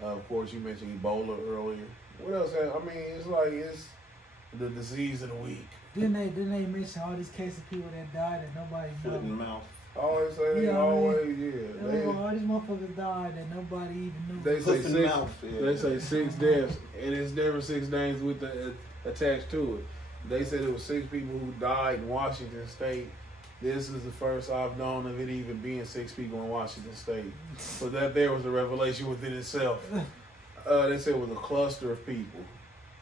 Of course, you mentioned Ebola earlier. What else? I mean, it's the disease of the week. Didn't they mention all these cases of people that died that nobody knows? Foot in the mouth. Always say, yeah, always, all these motherfuckers died that nobody even knew. They say in the mouth, yeah. They say 6 deaths, and it's never 6 names with the attached to it. They said it was 6 people who died in Washington State. This is the first I've known of it even being 6 people in Washington State. So that there was a revelation within itself. They said it was a cluster of people.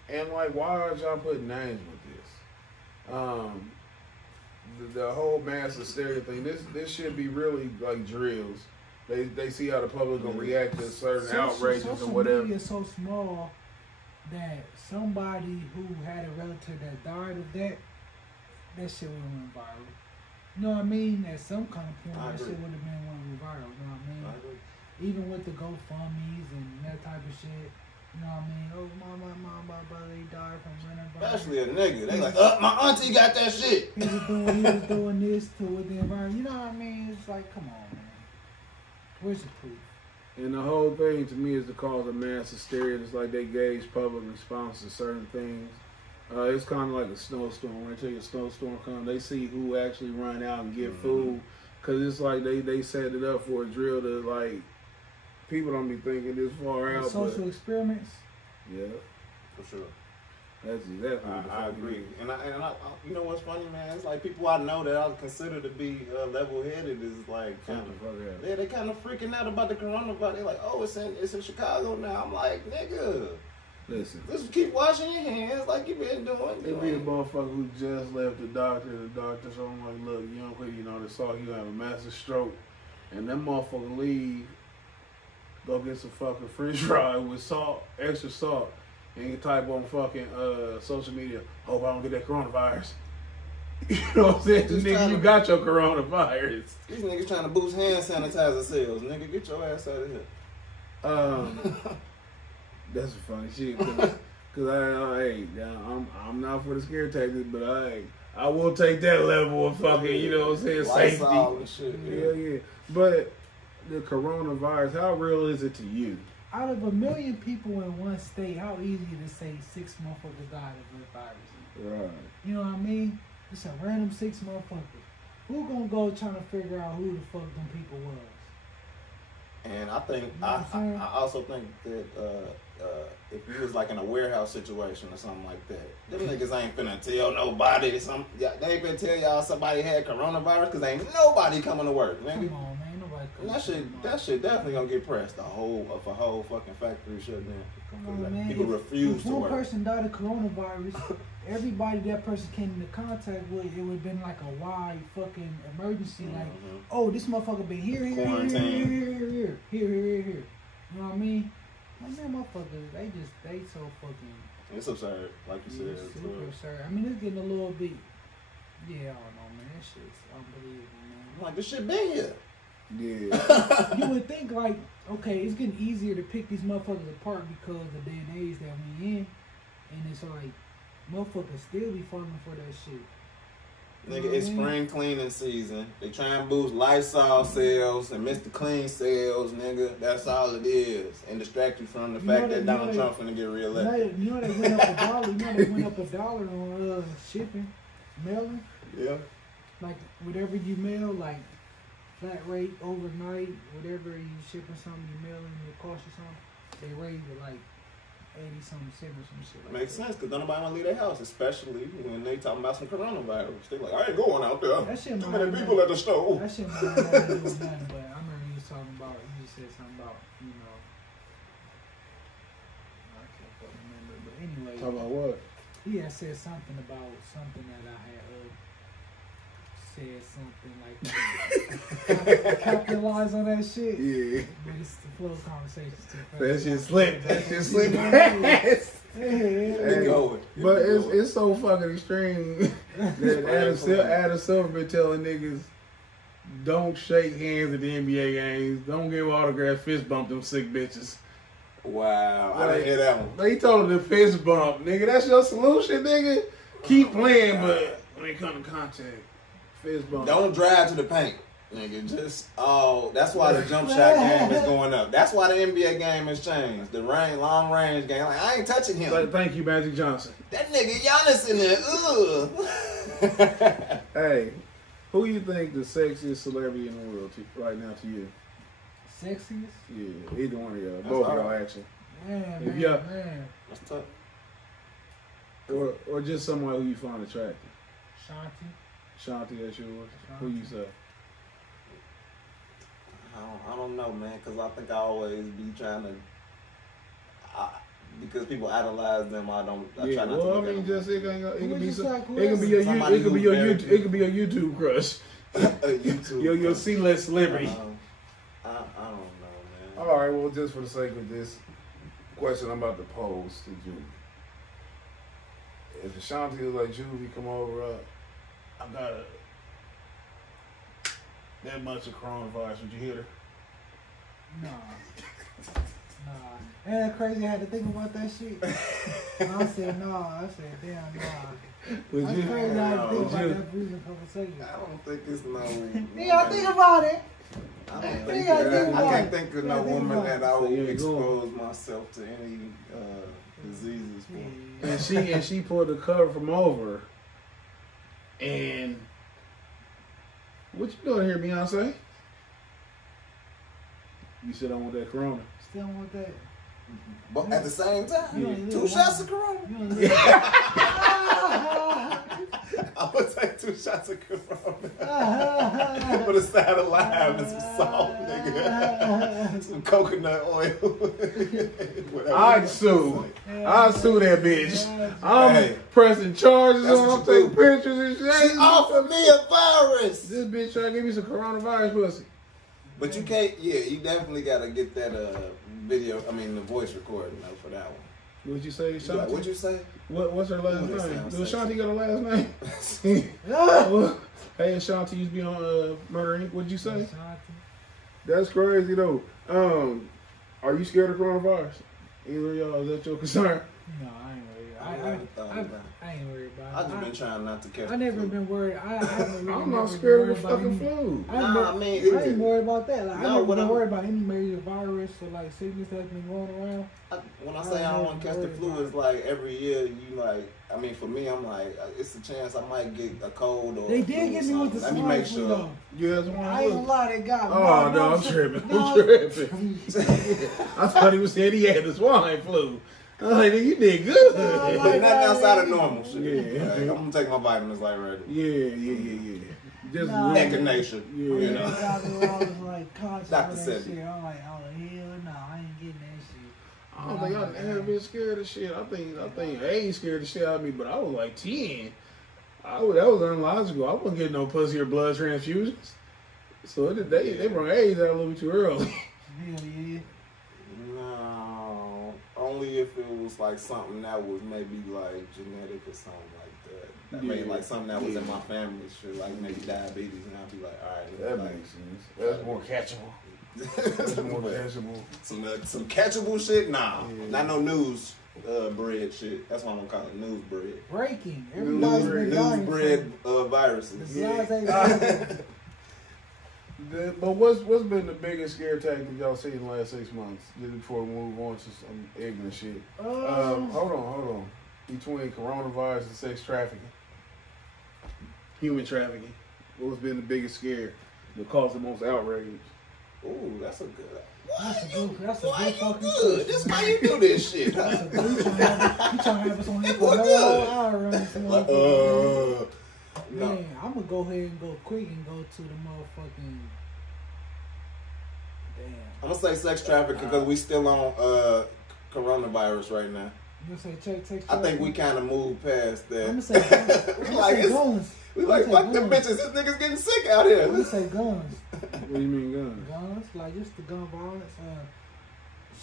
And like, why aren't y'all putting names with this? The whole mass hysteria thing, this should be really like drills. They see how the public gonna react to certain outrages or whatever. Social media is so small that somebody who had a relative that died of that shit would have went viral. You know what I mean? At some kind of point, that shit would have been went viral. You know what I mean? I agree. Even with the GoFundMes and that type of shit. You know what I mean? Oh, my brother, he died from coronavirus. Especially a nigga. They like, my auntie got that shit. He was doing this to the environment. You know what I mean? It's like, come on, man. Where's the proof? And the whole thing to me is the cause of mass hysteria. It's like they gauge public response to certain things. It's kind of like a snowstorm. When they tell you a snowstorm comes, they see who actually run out and get food. Because it's like they set it up for a drill to like, people don't be thinking this far out. Social experiments? Yeah. For sure. That's exactly what I agree. And I, you know what's funny, man? It's like people I know that I consider to be level-headed is like kind of, yeah, they kind of freaking out about the coronavirus. They're like, oh, it's in Chicago now. I'm like, nigga, listen, just keep washing your hands like you've been doing. It be the motherfucker who just left the doctor. The doctor told him like, look, you don't put, the salt, you have a massive stroke, and that motherfucker leave, go get some fucking French fries with salt, extra salt. And you type on fucking social media, hope I don't get that coronavirus. You know what I'm saying? Nigga, you got your coronavirus. These niggas trying to boost hand sanitizer sales. Nigga, get your ass out of here. That's some funny shit. Cause I'm not for the scare tactics, but I will take that level of fucking, you know what I'm saying, safety. And shit, yeah. But the coronavirus, how real is it to you? Out of 1 million people in one state, how easy to say 6 motherfuckers died of the virus? Right. You know what I mean? It's a random 6 motherfuckers. Who gonna go trying to figure out who the fuck them people was? And I think, you know I also think that if you was like in a warehouse situation or something like that, them niggas ain't finna tell nobody. They ain't finna tell y'all somebody had coronavirus because ain't nobody coming to work, nigga. Come on, man. That shit definitely gonna get pressed. If a whole fucking factory shut down. Come on, man. People refuse to work. If one person died of coronavirus, everybody that person came into contact with, it would have been like a wide fucking emergency. Like, oh, this motherfucker been here. You know what I mean? Like, man, motherfuckers, they so fucking. It's absurd, like you said. It's super absurd. I mean, it's getting a little bit. Yeah, I don't know, man. That shit's unbelievable, man. I'm like, this shit been here. Yeah. You would think like, okay, it's getting easier to pick these motherfuckers apart because of the day and age that we in, and it's like motherfuckers still be falling for that shit. Nigga, it's spring cleaning season. They try and boost Lysol sales and Mr. Clean sales, nigga. That's all it is, and distract you from the fact that Donald Trump finna get reelected. You know they went up $1. You know they went up $1 on shipping, mailing. Yeah. Like whatever you mail, like. Flat rate overnight, whatever you shipping something, you mailing, it cost you something, they raise it like 80-something cents or some shit like Makes sense, because nobody want to leave their house, especially when they talking about some coronavirus. They like, I ain't going out there. That shit too many people at the store. That shit might have nothing to do with nothing, but I remember you was talking about, you just said something about, I can't fucking remember, but anyway. Talk about what? He had said something about something that I had said something like capitalize on that shit. Yeah. But it's the flow conversations too fast. That shit slipped. That shit slipped fast. But it's so fucking extreme that Adam Silver been telling niggas don't shake hands at the NBA games. Don't give autographs, fist bump them sick bitches. Wow, I didn't hear that one. They told him the fist bump, nigga. That's your solution, nigga. Keep playing, but when it comes to contact, fist bump. Don't drive to the paint, nigga. Just that's why the jump shot game is going up. That's why the NBA game has changed. The long range game, like I ain't touching him. But thank you, Magic Johnson. That nigga Giannis in there. Ugh. Hey, who you think the sexiest celebrity in the world right now to you? Sexiest? Yeah, either one of y'all. Both of y'all, actually. Man. That's tough. Or just someone who you find attractive. Shanti, that's yours. Who you say? I don't know, man, because I think I always be trying to. Because people idolize them, I try not to. Well, I mean, just it can be your YouTube crush. your C-list celebrity. I don't know, man. All right, well, just for the sake of this question, I'm about to pose to Juvie. If Ashanti is like, Juvie, come over, I got that much of coronavirus. Would you hit her? Nah. Ain't that crazy? I had to think about that shit. I said, nah. I said, damn, nah. Would That's you? crazy. I had to think about that freezing conversation. I don't think it's no. You gotta think about it. I can't think of no woman that I would expose myself to any diseases for. And she pulled the cover from over. And what you doing here, Beyonce? You said I want that corona. Still want that. But at the same time, 2 shots of corona. I would take 2 shots of corona. With a side of lime and some salt, nigga. Some coconut oil. I'd sue that bitch. I'm pressing charges on. I'm taking pictures and shit. She offered me a virus. This bitch trying to give me some coronavirus pussy. But you can't. Yeah, you definitely gotta get that video. I mean, the voice recording though for that one. What'd you say, Shanti? What'd you say? What's her last name? Does Shanti got a last name? Hey, Shanti used to be on Murder Inc. What'd you say? That's crazy though. Are you scared of coronavirus? Either of y'all, is that your concern? No, I ain't worried. I ain't worried about it. I've just been trying not to catch. I never been worried. I'm not scared of the fucking flu. I ain't worried about that. Like, I never been worried about any major virus or like sickness that's been going around. When I say I don't want to catch the flu, it's like every year you like. I mean, for me, I'm like, it's a chance I might get a cold or. They did get me with the swine flu. Let me make sure. You had swine flu? I ain't gonna lie, they got me. Oh no, I'm tripping. I'm tripping. I thought he was saying he had the swine flu. I was like, you did good. Nothing outside of normal shit. Yeah. Like, I'm gonna take my vitamins like right. Yeah. Just echinacea. Yeah. You know. I was like conscious of that shit. I'm like, oh hell no, I ain't getting that shit. I don't think I've ever been scared of shit. I think A's scared the shit out of me, but I was like 10. That was unlogical. I wasn't getting no pussy or blood transfusions. So they brought A's out a little bit too early. Hell yeah. No, only if it was like something that was maybe like genetic or something like that. That made like something that was in my family, shit, like maybe diabetes, and I'd be like, all right, that makes sense. That's more catchable. That's more catchable. Some catchable shit? Nah, not no news bread shit. That's why I'm gonna call it news bread. Breaking. Everybody's been news bread viruses. But what's been the biggest scare tactic y'all seen in the last 6 months? Just before we move on to some ignorant shit. Hold on. Between coronavirus and sex trafficking, human trafficking, what's been the biggest scare that caused the most outrage? Ooh, that's a good. That's a good fucking good. This why you do this shit. You trying to have us on here for another hour running some Man, I'm gonna go ahead and go quick and go to the motherfucking. Damn. I'm gonna say sex trafficking because we still on coronavirus right now. You gonna say check? I think we kind of moved past that. I'm gonna say guns. We like fuck them bitches. This nigga's getting sick out here. I'm gonna say guns. What do you mean guns? Guns, like just the gun violence.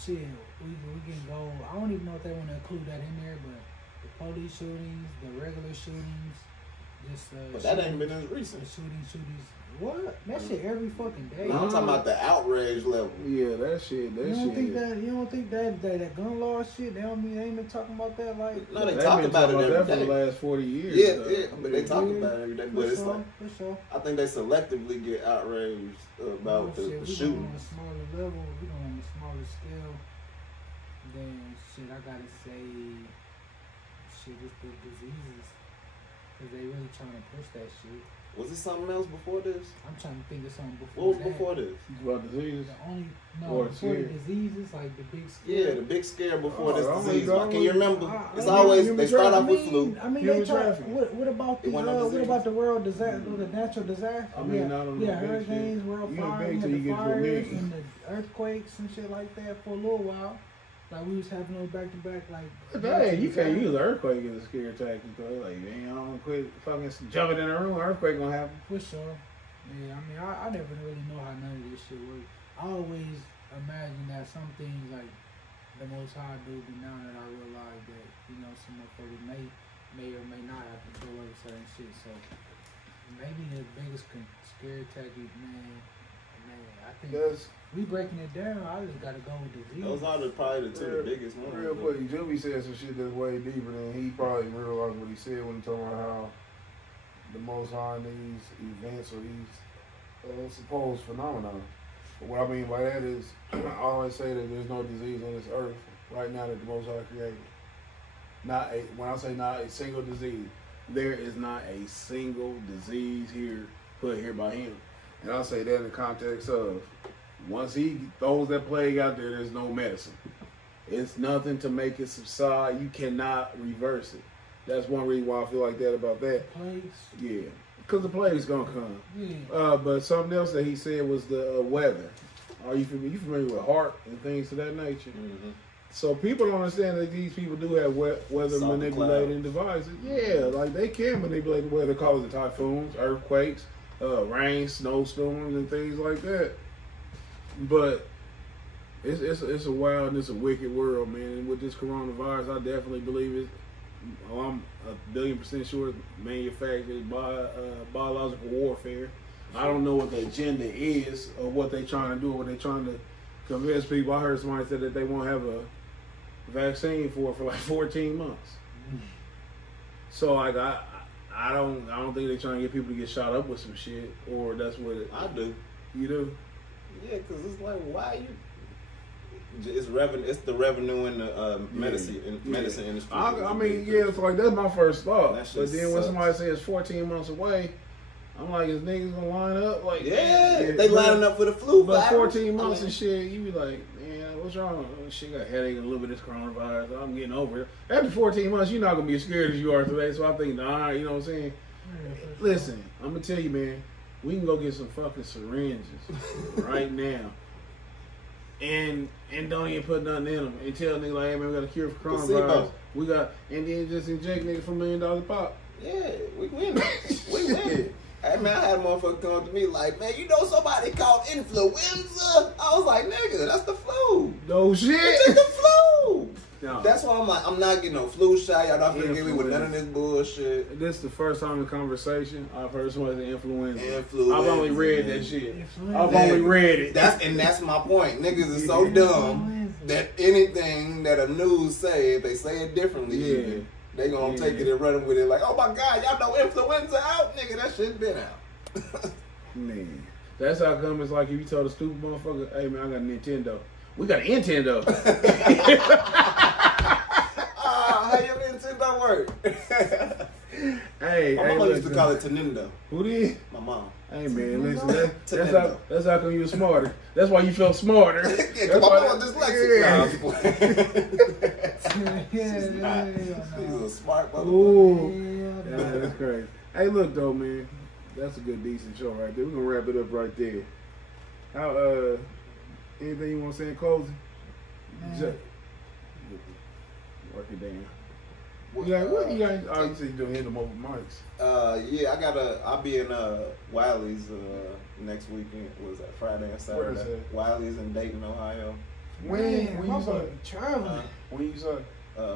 Shit, we can go. I don't even know if they want to include that in there, but the police shootings, the regular shootings. Just, but that ain't been as recent. Shootings, What? That shit every fucking day. No, I'm talking about the outrage level. Yeah, that shit. You don't think that gun law shit? They ain't been talking about that like. No, they talk about it every day. For the last 40 years. Yeah, but they talk about it every day. But it's like, for sure. I think they selectively get outraged about the shooting. On a smaller level, we going on a smaller scale. Then shit, I gotta say, shit, it's the diseases, cause they really trying to push that shit. Was it something else before this? I'm trying to think of something before. What was before this? About diseases? Before the diseases, like the big scare. Yeah, the big scare before this disease. God. Can you remember? It's always, they start off with flu. I mean, they talk, what about the world disaster, the natural disaster? I mean, I don't know. Hurricanes, world fires, the fires, and the earthquakes and shit like that for a little while. Like we was having those back to back, like. Hey, you can't use an earthquake as a scare tactic, though. Like, man, I don't quit fucking jumping in the room. Earthquake gonna happen. For sure. Yeah, I mean, I never really know how none of this shit works. I always imagine that some things like the Most High do, but now that I realize that some motherfuckers may or may not have to deal with certain shit. So maybe the biggest scare tactic, man. I think. We breaking it down. I just gotta go with disease. Those are probably the two biggest ones. Real quick, Jimmy said some shit that's way deeper than he probably realized what he said when he talking about how the Most High in these events or these supposed phenomena. But what I mean by that is, I always say that there's no disease on this earth right now that the Most High created. When I say not a single disease, there is not a single disease put here by him. And I say that in the context of, once he throws that plague out there, there's no medicine. It's nothing to make it subside. You cannot reverse it. That's one reason why I feel like that about that. Plagues? Yeah. Because the plague's going to come. Yeah. But something else that he said was the weather. Are you familiar with HAARP and things of that nature? Mm-hmm. So people don't understand that these people do have weather manipulating devices. Yeah, like they can manipulate the weather, causing typhoons, earthquakes, rain, snowstorms, and things like that. But it's a wild and it's a wicked world, man. And with this coronavirus, I definitely believe it. I'm 1,000,000% sure it's manufactured by biological warfare. I don't know what the agenda is or what they're trying to do or what they're trying to convince people. I heard somebody said that they won't have a vaccine for like 14 months. So like I don't think they're trying to get people to get shot up with some shit, or that's what I do. You do? Yeah, because it's like, why you? It's revenue. It's the revenue in the medicine industry. I mean, yeah, it's like that's my first thought. But then when sucks. somebody says 14 months away, I'm like, is niggas gonna line up? Like, yeah, they lining up for the flu. But 14 months and shit, you be like, man, what's wrong? Oh, shit, got a headache and a little bit of this coronavirus. I'm getting over it. After 14 months, you're not gonna be as scared as you are today. So I think, nah, you know what I'm saying? Listen, I'm gonna tell you, man, we can go get some fucking syringes right now. And don't even put nothing in them. And tell nigga like, hey man, we got a cure for coronavirus. We got, and then just inject nigga for $1 million pop. Yeah, we win. We win. Hey man, I had a motherfucker come up to me like, man, you know somebody called influenza? I was like, nigga, that's the flu. No shit. It's just the flu. No. That's why I'm like, I'm not getting no flu shot. Y'all not finna get me with none of this bullshit. This is the first time in conversation I've heard somebody say influenza. I've only read that shit. I've only read it. That's my point. Niggas is so dumb that anything that a news say, if they say it differently, they gonna take it and run with it like, oh my God, y'all know influenza out? Nigga, that shit been out. Man, that's how come it's like if you told a stupid motherfucker, hey man, I got a Nintendo. We got a Nintendo. How your Nintendo work? Hey, my mama used to call it Nintendo. Who did? My mom. Hey man, listen, that's how come you were smarter. That's why you felt smarter. Yeah, my mom was dyslexic. He's a smart motherfucker. Ooh, that's crazy. Hey, look though, man, that's a good, decent show right there. We're gonna wrap it up right there. How anything you want to say in closing? Work it down. What you guys? Obviously, you doing hit them over mics. Yeah, I'll be in Wiley's next weekend. What was that? Friday and Saturday. Where is that? Wiley's in Dayton, Ohio. When you say? Traveling. When you say?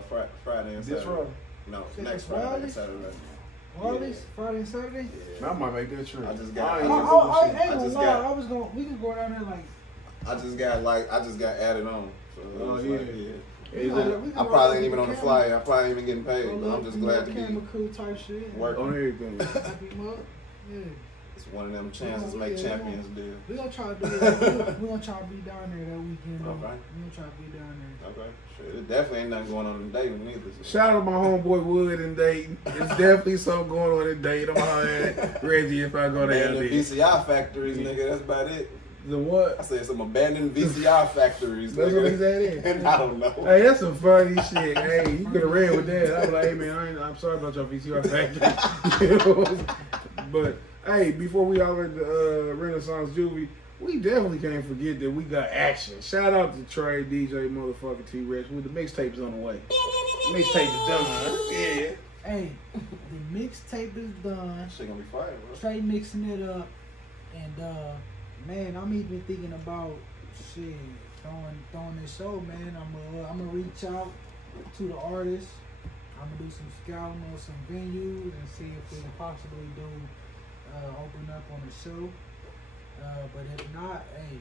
Friday and Saturday. This Friday? No, next Friday and Saturday. Friday and Saturday? I might make that trip. I just got. We can go down there like. I just got added on. So yeah. I probably ain't even on the flyer. I probably ain't even getting paid. But I'm just glad to be camera crew type shit. Working on everything. Yeah. It's one of them chances to make champions deal. We're gonna try to do it. We're gonna try to be down there that weekend. Though. Okay. We're gonna try to be down there. Okay. Shit, it definitely ain't nothing going on in Dayton either. So. Shout out to my homeboy Wood in Dayton. There's definitely something going on in Dayton. I'm holler at Reggie if I go there. The VCR factories, nigga. That's about it. The what? I said some abandoned VCR factories. That's nigga. what he's at in. I don't know. Hey, that's some funny shit. Hey, you could have read with that. I was like, hey man, I'm sorry about your VCR factory. You know? But hey, before we all at the Renaissance Juvie, we definitely can't forget that we got action. Shout out to Trey, DJ, motherfucking T-Rex. With the mixtape's on the way. Mixtape is done. Yeah. Hey, the mixtape is done. Shit gonna be fire, bro. Trey mixing it up, and man, I'm even thinking about shit throwing this show, man. I'm gonna reach out to the artists. I'm gonna do some scouting on some venues and see if we can possibly do open up on the show. But if not, hey,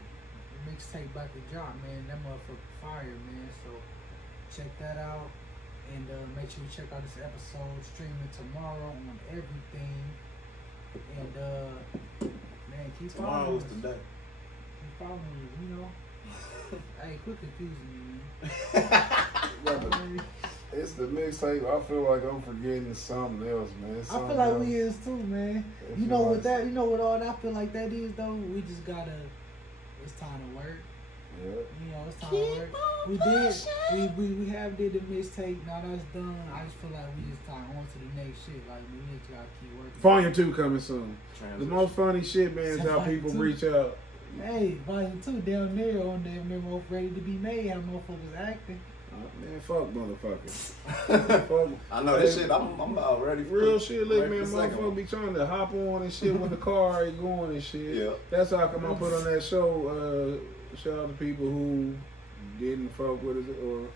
the mixtape about to drop, man. That motherfucker fire, man. So check that out. And make sure you check out this episode streaming tomorrow on everything. And man, keep following us. Tomorrow is today. Keep following us, you know. Hey, quit confusing me, man. It's the mixtape. I feel like I'm forgetting something else, man. I feel like we is too, man. You know what all that I feel like that is though? We just gotta. It's time to work. Yeah. You know, it's time to work. We have did the mixtape. Now that's done. I just feel like we just time on to the next shit. Like we just gotta keep working. Volume 2 coming soon. The most funny shit, man, is how people reach out. Hey, Volume 2 down there on them ready to be made. How motherfuckers acting. Man, fuck motherfuckers. I know this shit. I'm about ready for real shit. Look, man, motherfuckers be trying to hop on and shit when the car ain't going and shit. Yeah. That's how come I put on that show. Shout out to people who didn't fuck with us or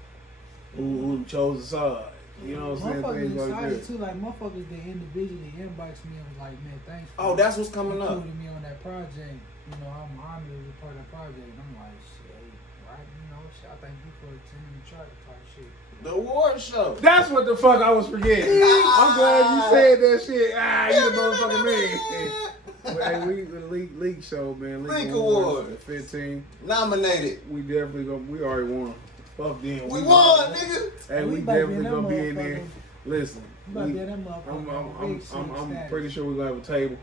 who chose a side. You know what I'm saying? Things like that. Too, like motherfuckers that individually inboxed me and was like, man, thanks. Oh, that's what's coming up. Including me on that project. You know, I'm honored to be part of that project. And I'm like, shit, right? You know, shit, I thank you for attending the track type shit. The award show. That's what the fuck I was forgetting. I'm glad you said that shit. You the motherfucking man. But hey, we the league show, man. League Award. 15. Nominated. We definitely we already won. Fuck them. We won, nigga. Hey, we definitely gonna be in there. Listen, I'm pretty sure we're gonna have a table.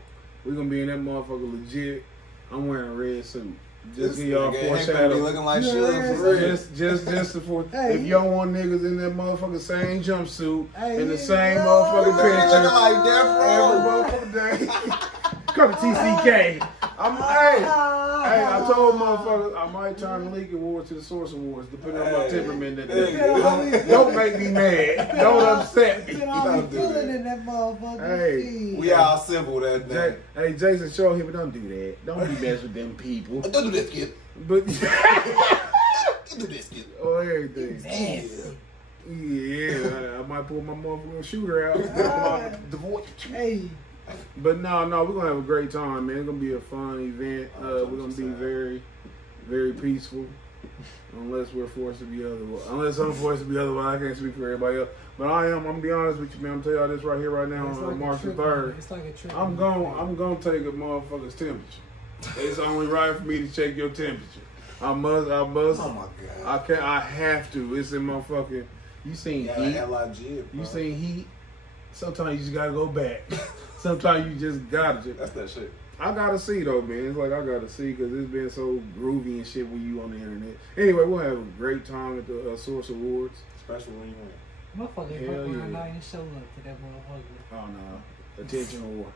We're gonna be in that motherfucker legit. I'm wearing a red suit. Just give y'all foreshadow. Looking like shit for real. Just for if y'all want niggas in that motherfucker same jumpsuit in the same motherfucking picture like that every motherfucking day. Come to TCK. I told motherfuckers I might turn the League Awards to the Source Awards, depending on my temperament that day. Don't make me mad. Don't upset me. I'm feeling in that motherfucker. Hey, we all simple that day. Hey, Jason, show him, but don't do that. Don't be mess with them people. Don't do this, kid. But don't do this, kid. Oh, everything. Yeah, I might pull my motherfucking shooter out. Hey. But no, we're gonna have a great time, man. It's gonna be a fun event. We're gonna be very, very peaceful. Unless we're forced to be otherwise. Unless I'm forced to be otherwise, I can't speak for everybody else. But I'm gonna be honest with you, man. I'm gonna tell y'all this right here, right now, on March the 3rd. It's like a trick. I'm gonna take a motherfucker's temperature. It's only right for me to check your temperature. I must. Oh my God. I have to. It's in motherfucking. You seen heat? You seen heat? Sometimes you just gotta go back. Sometimes you just gotta. That's that shit. I gotta see though, man. It's like I gotta see because it's been so groovy and shit when you on the internet. Anyway, we'll have a great time at the Source Awards. Especially when you win. Motherfucker, I didn't show up to that motherfucker. Oh no, attention award.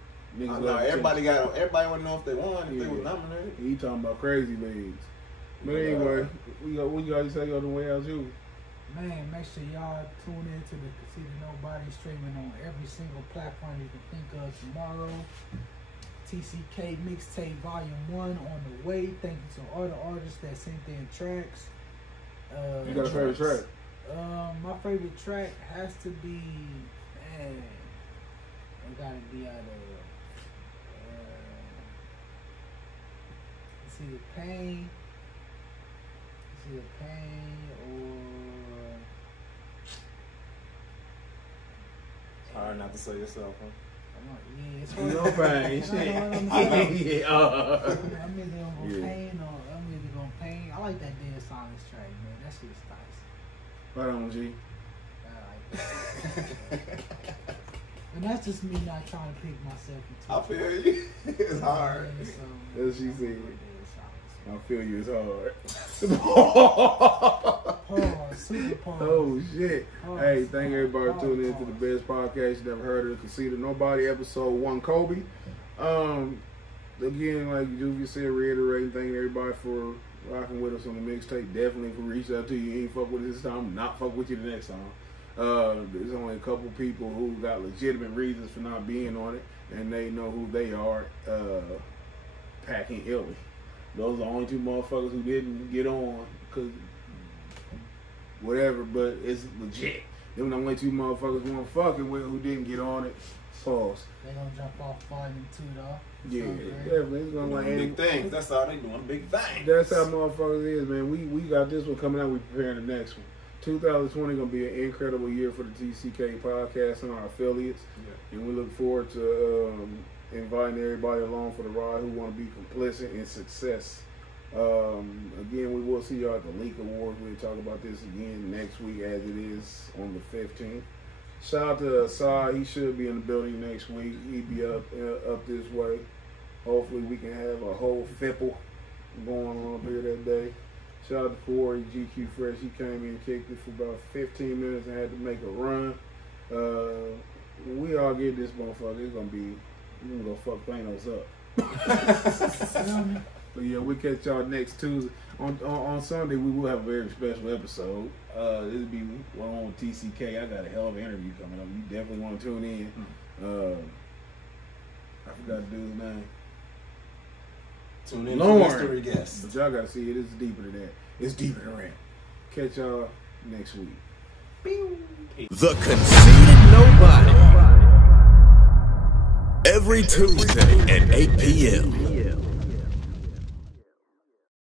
No, everybody want to know if they won, if they was nominated. He talking about crazy legs. But anyway, what you guys say on the way out, you? Man, make sure y'all tune in to the Conceited Knowbody streaming on every single platform you can think of tomorrow. TCK Mixtape Volume 1 on the way. Thank you to all the artists that sent in tracks. You got a favorite track? My favorite track has to be, man, I gotta either pain. It's either pain or. It's hard not to say yourself, huh? Yeah, it's hard. No pain. Shit. I'm either Yeah. gonna go pain or I'm either gonna pain. I like that Dead Silence track, man. That shit's nice. Right on, G. I like that. And that's just me not trying to pick myself into. I feel you. It's hard. Yeah, so, As she said. I feel you, it's hard. Pause, super pause. Oh shit. Pause. Hey, thank everybody for tuning in to Pause. the best podcast you never heard of, Conceited Knowbody, episode 1, Kobe. Again, like Juvie said, reiterating, thanking everybody for rocking with us on the mixtape. Definitely if we reach out to you, you ain't fuck with us this time, not fuck with you the next time. There's only a couple people who got legitimate reasons for not being on it, and they know who they are, packing illy. Those are the only two motherfuckers who didn't get on, cause whatever, but it's legit. Them the only two motherfuckers we want fucking with who didn't get on it. Pause. They gonna jump off volume 2 though. Yeah, definitely. It's gonna like Big things. That's all they doing. Big things. That's how motherfuckers is, man. We got this one coming out. We preparing the next one. 2020 gonna be an incredible year for the TCK podcast and our affiliates, and we look forward to inviting everybody along for the ride who want to be complicit in success. Again, we will see y'all at the Leak Awards. We'll talk about this again next week, as it is on the 15th. Shout out to Asad. He should be in the building next week. He'd be up this way. Hopefully, we can have a whole fipple going on up here that day. Shout out to Corey, GQ Fresh. He came in and kicked it for about 15 minutes and had to make a run. We all get this motherfucker. It's gonna be, we're gonna go fuck Thanos up. But yeah, we catch y'all next Tuesday. On Sunday, we will have a very special episode. This will be one on TCK. I got a hell of an interview coming up. You definitely want to tune in. I forgot the dude's name. Tune in Lauren. for mystery guest. But y'all got to see it. It's deeper than that. It's deeper than that. Catch y'all next week. The Conceited Knowbody. Every Tuesday at 8 p.m.